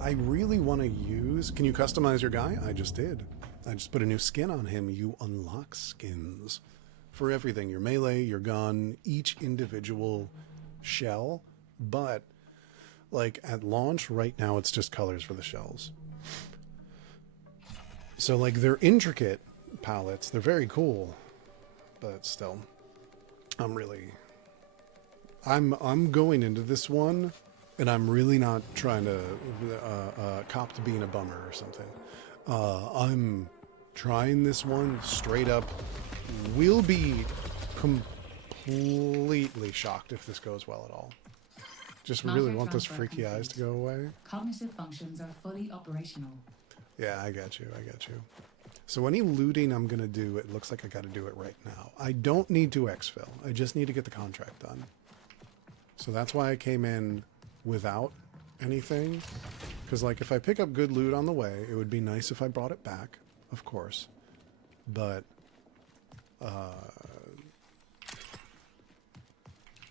I really want to use... Can you customize your guy? I just did. I just put a new skin on him. You unlock skins for everything. Your melee, your gun, each individual shell. But, like, at launch, right now, it's just colors for the shells. So, like, they're intricate palettes. They're very cool. But still, I'm going into this one, and I'm really not trying to cop to being a bummer or something. I'm trying this one straight up. We'll be completely shocked if this goes well at all. Just really want those freaky eyes to go away. Cognitive functions are fully operational. Yeah, I got you. I got you. So any looting I'm going to do, it looks like I got to do it right now. I don't need to exfil. I just need to get the contract done. So that's why I came in without anything. Because, like, if I pick up good loot on the way, it would be nice if I brought it back, of course. But,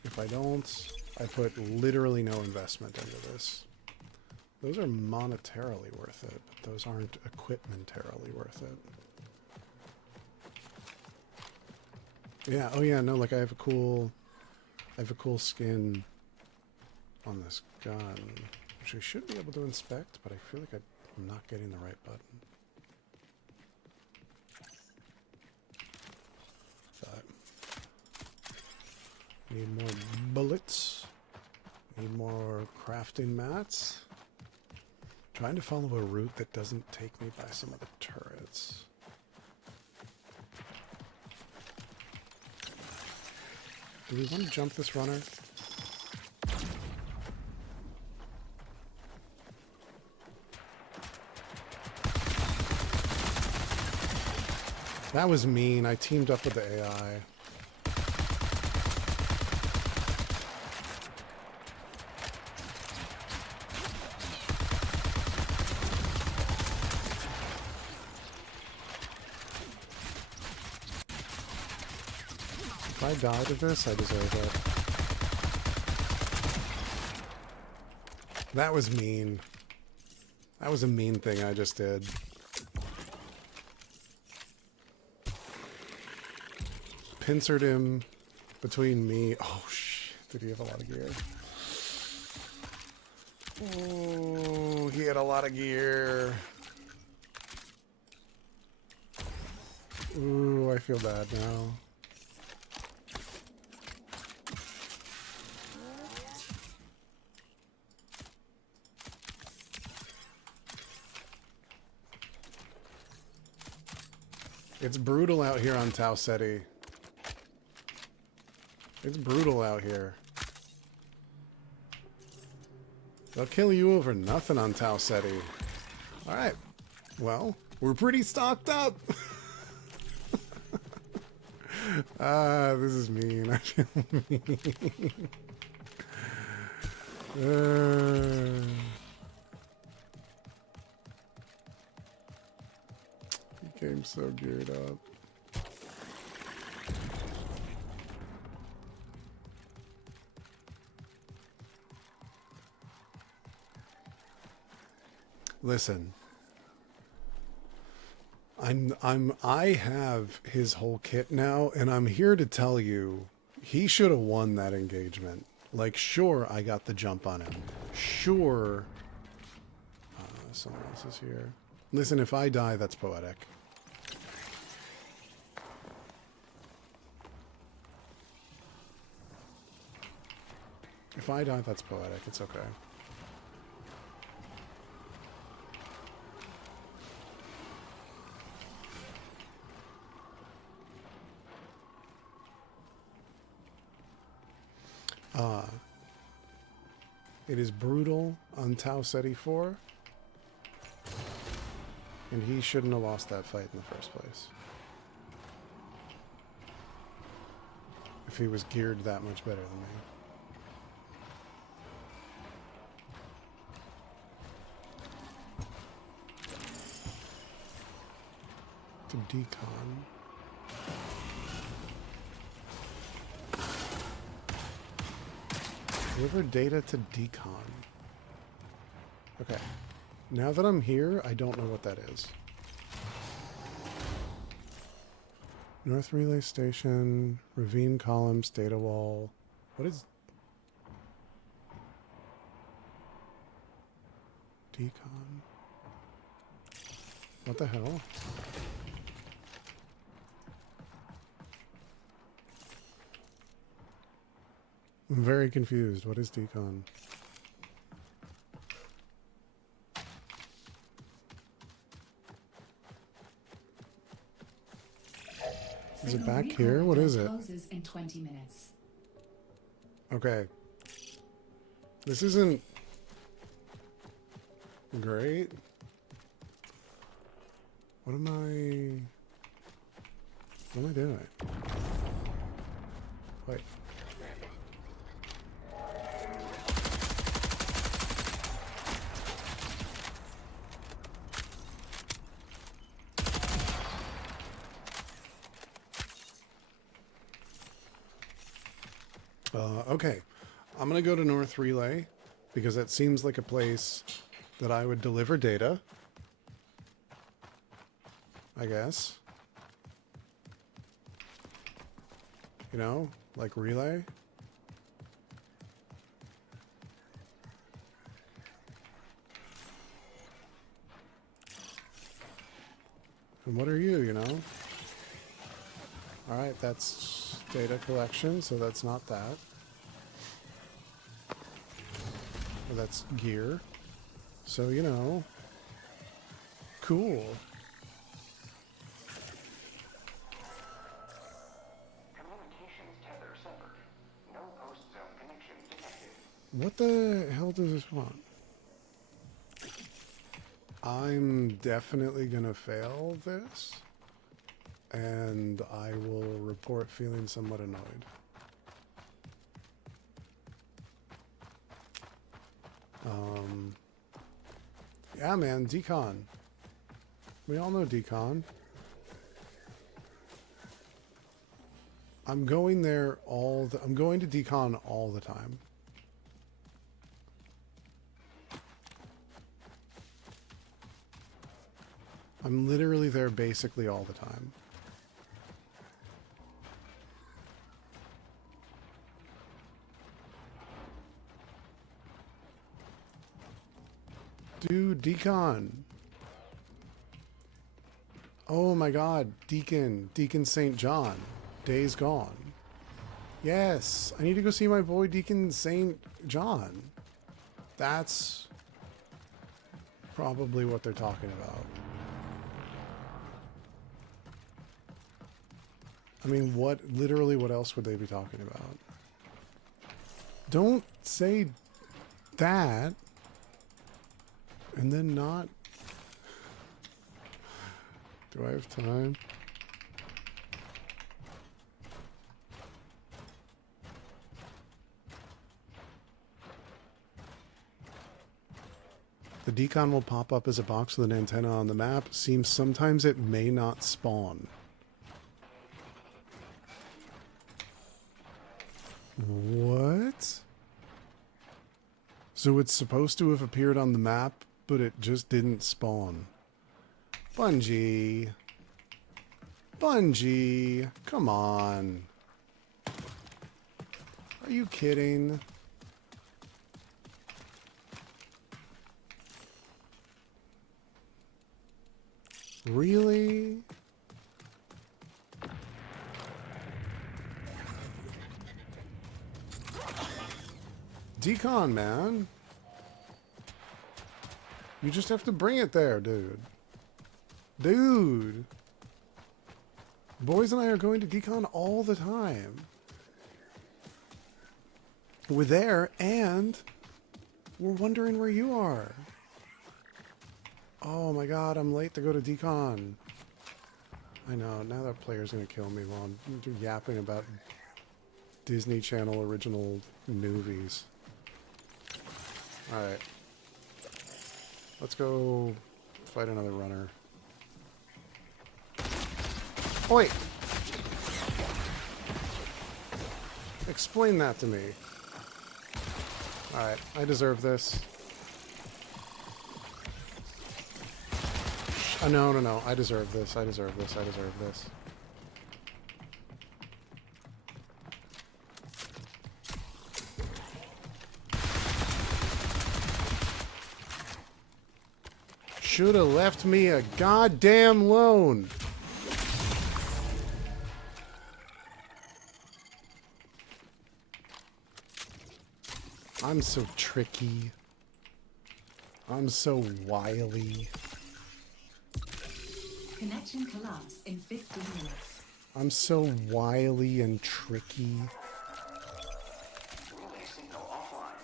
if I don't, I put literally no investment into this. Those are monetarily worth it, but those aren't equipmentarily worth it. Yeah, oh yeah, no, like I have a cool skin on this gun, which I should be able to inspect, but I feel like I'm not getting the right button. But need more bullets. Need more crafting mats. Trying to follow a route that doesn't take me by some of the turrets. Do we want to jump this runner? That was mean. I teamed up with the AI. If I die to this, I deserve it. That was mean. That was a mean thing I just did. Pincered him between me. Oh, shit. Did he have a lot of gear? Oh, he had a lot of gear. Ooh, I feel bad now. It's brutal out here on Tau Ceti. It's brutal out here. They'll kill you over nothing on Tau Ceti. Alright. Well, we're pretty stocked up. Ah, this is mean. I feel mean. Became so geared up. Listen, I have his whole kit now, and I'm here to tell you, he should have won that engagement. Like, sure, I got the jump on him. Sure, someone else is here. Listen, if I die, that's poetic. If I die, that's poetic. It's okay. It is brutal on Tau Ceti 4. And he shouldn't have lost that fight in the first place. If he was geared that much better than me. To decon. Deliver data to decon. Okay. Now that I'm here, I don't know what that is. North Relay Station, Ravine Columns, Data Wall. What is... Decon? What the hell? I'm very confused. What is decon? Is it back here? What is it? Closes in 20 minutes. Okay. This isn't great. What am I doing? Wait. Okay, I'm going to go to North Relay because that seems like a place that I would deliver data, I guess. You know, like Relay. And what are you, you know? Alright, that's data collection, so that's not that. Or that's gear. So, you know. Cool. Communications tether severed. No post-zone connection detected. What the hell does this want? I'm definitely gonna fail this. And I will report feeling somewhat annoyed. Yeah, man, decon. We all know decon. I'm going there I'm going to decon all the time. I'm literally there basically all the time. Dude, decon. Oh my god, Deacon St. John. Days gone. Yes, I need to go see my boy Deacon St. John. That's probably what they're talking about. I mean, literally what else would they be talking about? Don't say that and then not. Do I have time? The decon will pop up as a box with an antenna on the map. Seems sometimes it may not spawn. What? So it's supposed to have appeared on the map, but it just didn't spawn. Bungie. Bungie. Come on. Are you kidding? Really? Decon, man. You just have to bring it there, dude. Dude. Boys and I are going to decon all the time. We're there, and We're wondering where you are. Oh my god, I'm late to go to decon. I know, now that player's gonna kill me while I'm yapping about Disney Channel original movies. Alright. Let's go fight another runner. Oh, wait! Explain that to me. Alright, I deserve this. No. I deserve this. I deserve this. I deserve this. Should have left me a goddamn loan. I'm so tricky. I'm so wily. Connection collapse in 15 minutes. I'm so wily and tricky. Relay signal offline.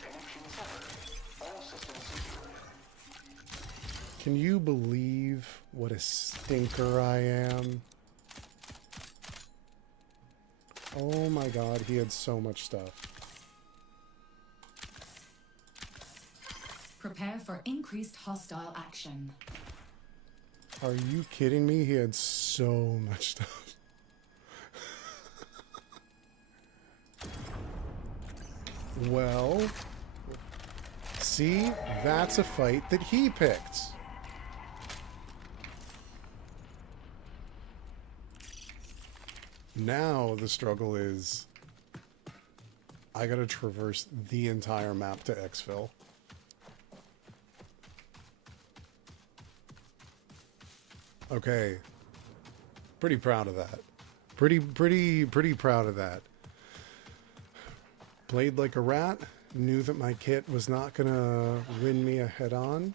Connection severed. All systems secure. Can you believe what a stinker I am? Oh my god, he had so much stuff. Prepare for increased hostile action. Are you kidding me? He had so much stuff. Well, see, that's a fight that he picked. Now the struggle is I gotta traverse the entire map to exfil. Okay. Pretty proud of that. Pretty proud of that. Played like a rat. Knew that my kit was not gonna win me a head-on.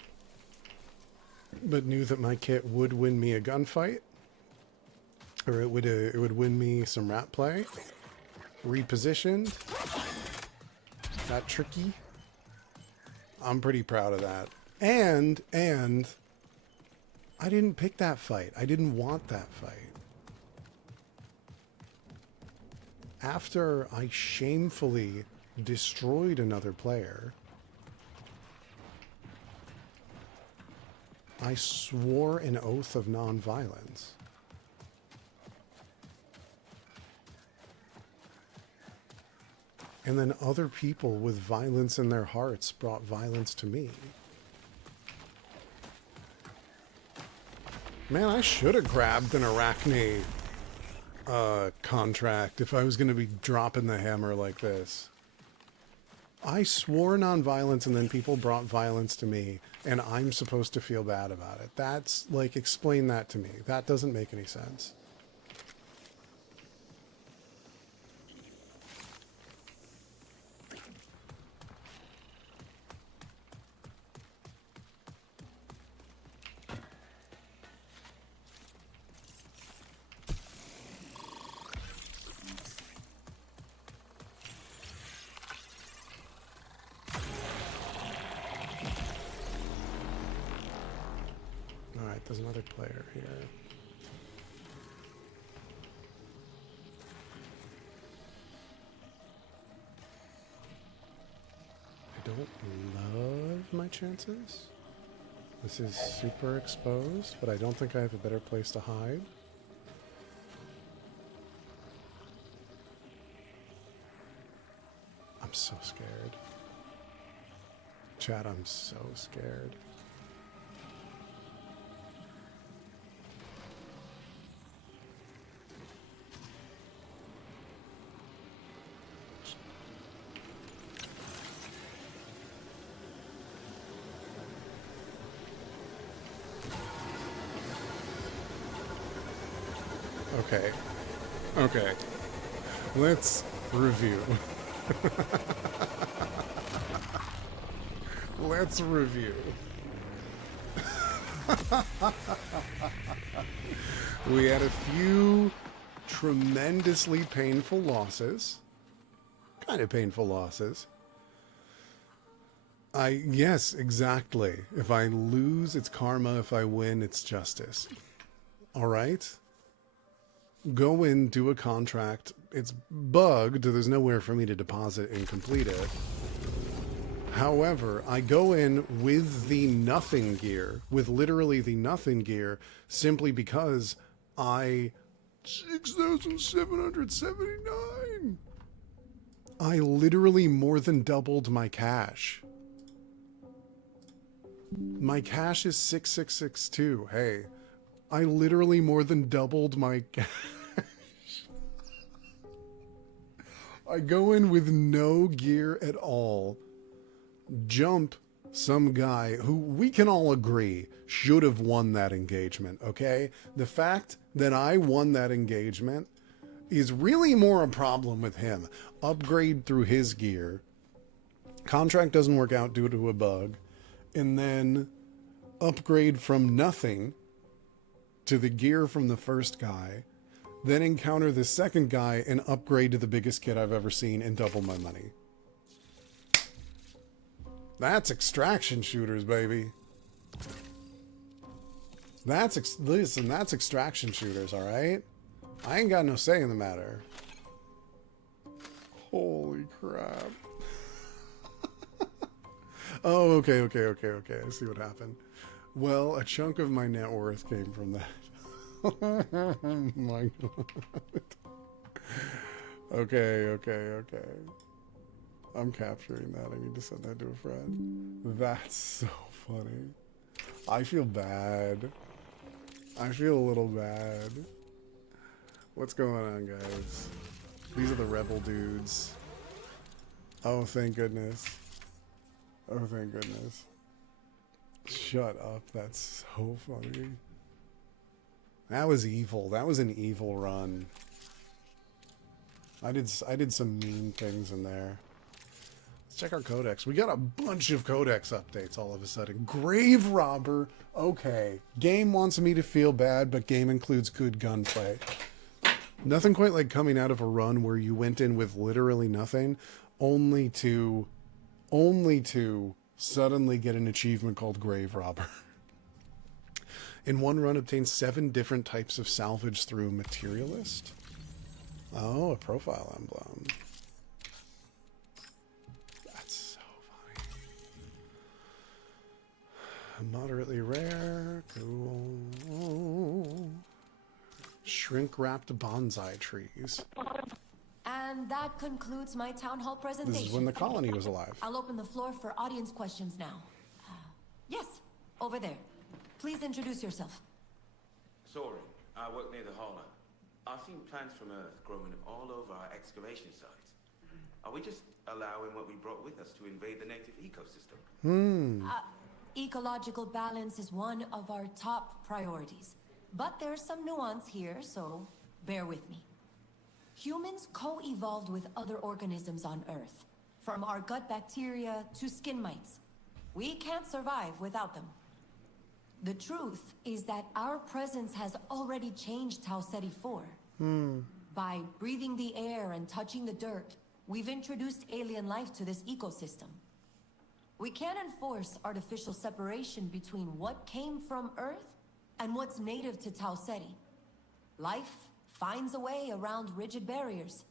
But knew that my kit would win me a gunfight. Or it would win me some rat play. Repositioned. That tricky. I'm pretty proud of that. And I didn't pick that fight. I didn't want that fight. After I shamefully destroyed another player, I swore an oath of nonviolence. And then other people with violence in their hearts brought violence to me. Man, I should have grabbed an Arachne contract if I was going to be dropping the hammer like this. I swore nonviolence and then people brought violence to me, and I'm supposed to feel bad about it. That's, like, explain that to me. That doesn't make any sense. Alright, there's another player here. I don't love my chances. This is super exposed, but I don't think I have a better place to hide. I'm so scared. Chat, I'm so scared. Okay. Okay. Let's review. Let's review. We had a few tremendously painful losses. Kind of painful losses. Yes, exactly. If I lose, it's karma. If I win, it's justice. All right? Go in, do a contract. It's bugged. There's nowhere for me to deposit and complete it. However, I go in with the nothing gear, with literally the nothing gear, simply because 6,779. I literally more than doubled my cash. My cash is 6662. Hey, I literally more than doubled my cash. I go in with no gear at all. Jump some guy who we can all agree should have won that engagement, okay? The fact that I won that engagement is really more a problem with him. Upgrade through his gear. Contract doesn't work out due to a bug. And then upgrade from nothing to the gear from the first guy. Then encounter the second guy and upgrade to the biggest kit I've ever seen and double my money. That's extraction shooters, baby. Listen, that's extraction shooters, all right? I ain't got no say in the matter. Holy crap. Oh, okay. I see what happened. Well, a chunk of my net worth came from that. Oh my god. Okay. I'm capturing that. I need to send that to a friend. That's so funny. I feel bad. I feel a little bad. What's going on, guys? These are the rebel dudes. Oh, thank goodness. Oh, thank goodness. Shut up. That's so funny. That was evil. That was an evil run. I did some mean things in there. Let's check our codex. We got a bunch of codex updates all of a sudden. Grave Robber. Okay. Game wants me to feel bad, but game includes good gunplay. Nothing quite like coming out of a run where you went in with literally nothing, only to suddenly get an achievement called Grave Robber. In one run, obtain 7 different types of salvage through Materialist. Oh, a profile emblem. That's so funny. Moderately rare. Cool. Shrink-wrapped bonsai trees. And that concludes my town hall presentation. This is when the colony was alive. I'll open the floor for audience questions now. Yes, over there. Please introduce yourself. Sorry, I work near the holler. I've seen plants from Earth growing all over our excavation sites. Are we just allowing what we brought with us to invade the native ecosystem? Ecological balance is one of our top priorities. But there's some nuance here, so bear with me. Humans co-evolved with other organisms on Earth, from our gut bacteria to skin mites. We can't survive without them. The truth is that our presence has already changed Tau Ceti 4. By breathing the air and touching the dirt, we've introduced alien life to this ecosystem. We can't enforce artificial separation between what came from Earth and what's native to Tau Ceti. Life finds a way around rigid barriers.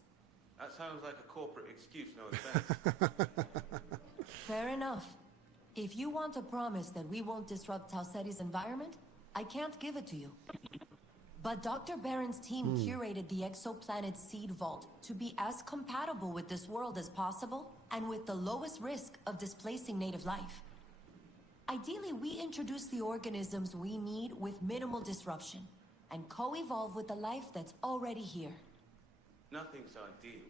That sounds like a corporate excuse, no offense. Fair enough. If you want a promise that we won't disrupt Tau Ceti's environment, I can't give it to you. But Dr. Barron's team curated the exoplanet Seed Vault to be as compatible with this world as possible and with the lowest risk of displacing native life. Ideally, we introduce the organisms we need with minimal disruption and co-evolve with the life that's already here. Nothing's ideal.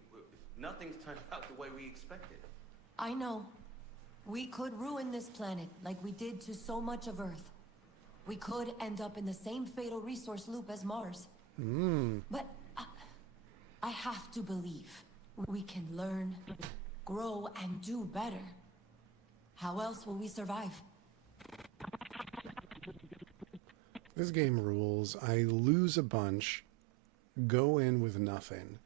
Nothing's turned out the way we expected. I know. We could ruin this planet like we did to so much of Earth. We could end up in the same fatal resource loop as Mars. But I have to believe we can learn, grow, and do better. How else will we survive? This game rules. I lose a bunch, go in with nothing,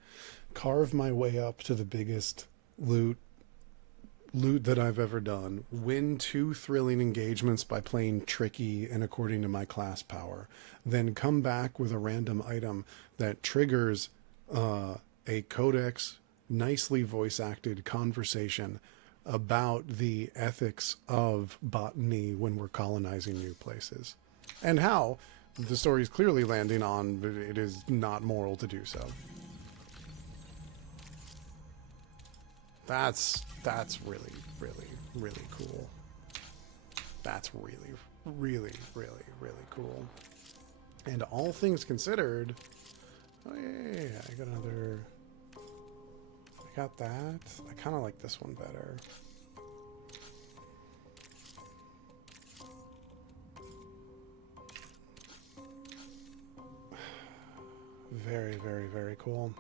carve my way up to the biggest loot, loot that I've ever done, win 2 thrilling engagements by playing tricky and according to my class power, then come back with a random item that triggers a codex, nicely voice acted conversation about the ethics of botany when we're colonizing new places, and how the story is clearly landing on it is not moral to do so. That's really, really, really cool. That's really, really, really, really cool. And all things considered, oh yeah, I got another. I got that. I kind of like this one better. Very, very, very cool.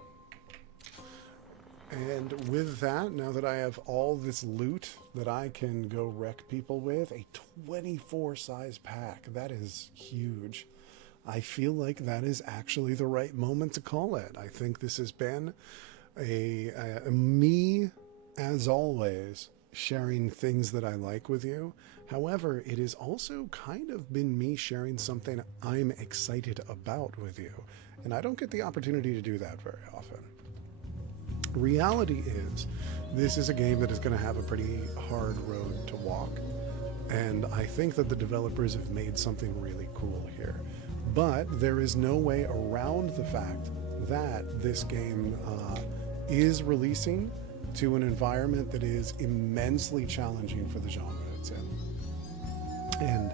And with that, now that I have all this loot that I can go wreck people with, a 24 size pack, that is huge. I feel like that is actually the right moment to call it. I think this has been a me, as always, sharing things that I like with you. However, it has also kind of been me sharing something I'm excited about with you. And I don't get the opportunity to do that very often. Reality is, this is a game that is going to have a pretty hard road to walk. And I think that the developers have made something really cool here. But there is no way around the fact that this game is releasing to an environment that is immensely challenging for the genre it's in. And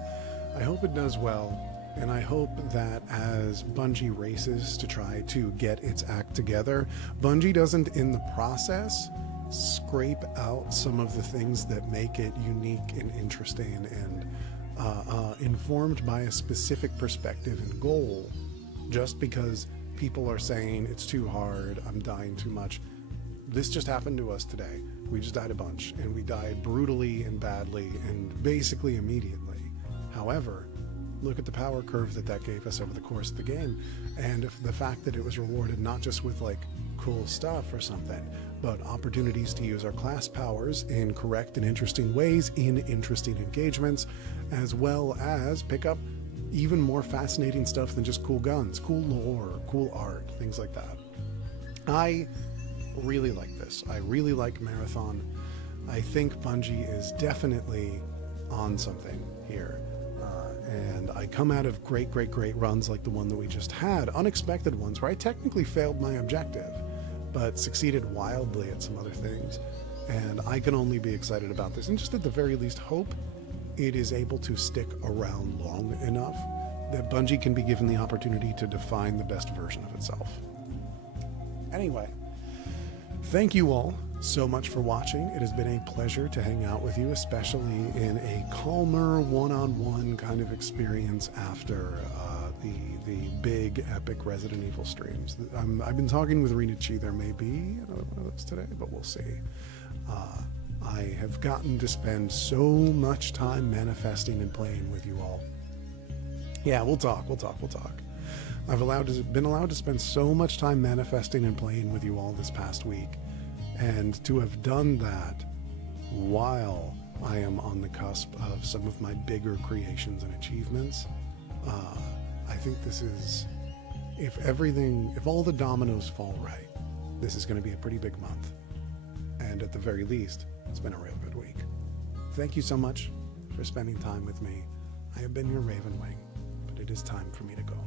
I hope it does well. And I hope that as Bungie races to try to get its act together, Bungie doesn't, in the process, scrape out some of the things that make it unique and interesting and informed by a specific perspective and goal, just because people are saying it's too hard, I'm dying too much. This just happened to us today. We just died a bunch, and we died brutally and badly and basically immediately. However, look at the power curve that gave us over the course of the game, and if the fact that it was rewarded not just with like cool stuff or something, but opportunities to use our class powers in correct and interesting ways in interesting engagements, as well as pick up even more fascinating stuff than just cool guns, cool lore, cool art, things like that. I really like this. I really like Marathon. I think Bungie is definitely on something here. And I come out of great runs like the one that we just had, unexpected ones where I technically failed my objective, but succeeded wildly at some other things. And I can only be excited about this, and just at the very least hope it is able to stick around long enough that Bungie can be given the opportunity to define the best version of itself. Anyway, thank you all so much for watching. It has been a pleasure to hang out with you, especially in a calmer one-on-one kind of experience after the big epic Resident Evil streams. I've been talking with Rena Chi. There may be another one of those today, but we'll see. I have gotten to spend so much time manifesting and playing with you all. Yeah, we'll talk. I've been allowed to spend so much time manifesting and playing with you all this past week. And to have done that while I am on the cusp of some of my bigger creations and achievements, I think this is, if all the dominoes fall right, this is going to be a pretty big month. And at the very least, it's been a real good week. Thank you so much for spending time with me. I have been your Raven Wing, but it is time for me to go.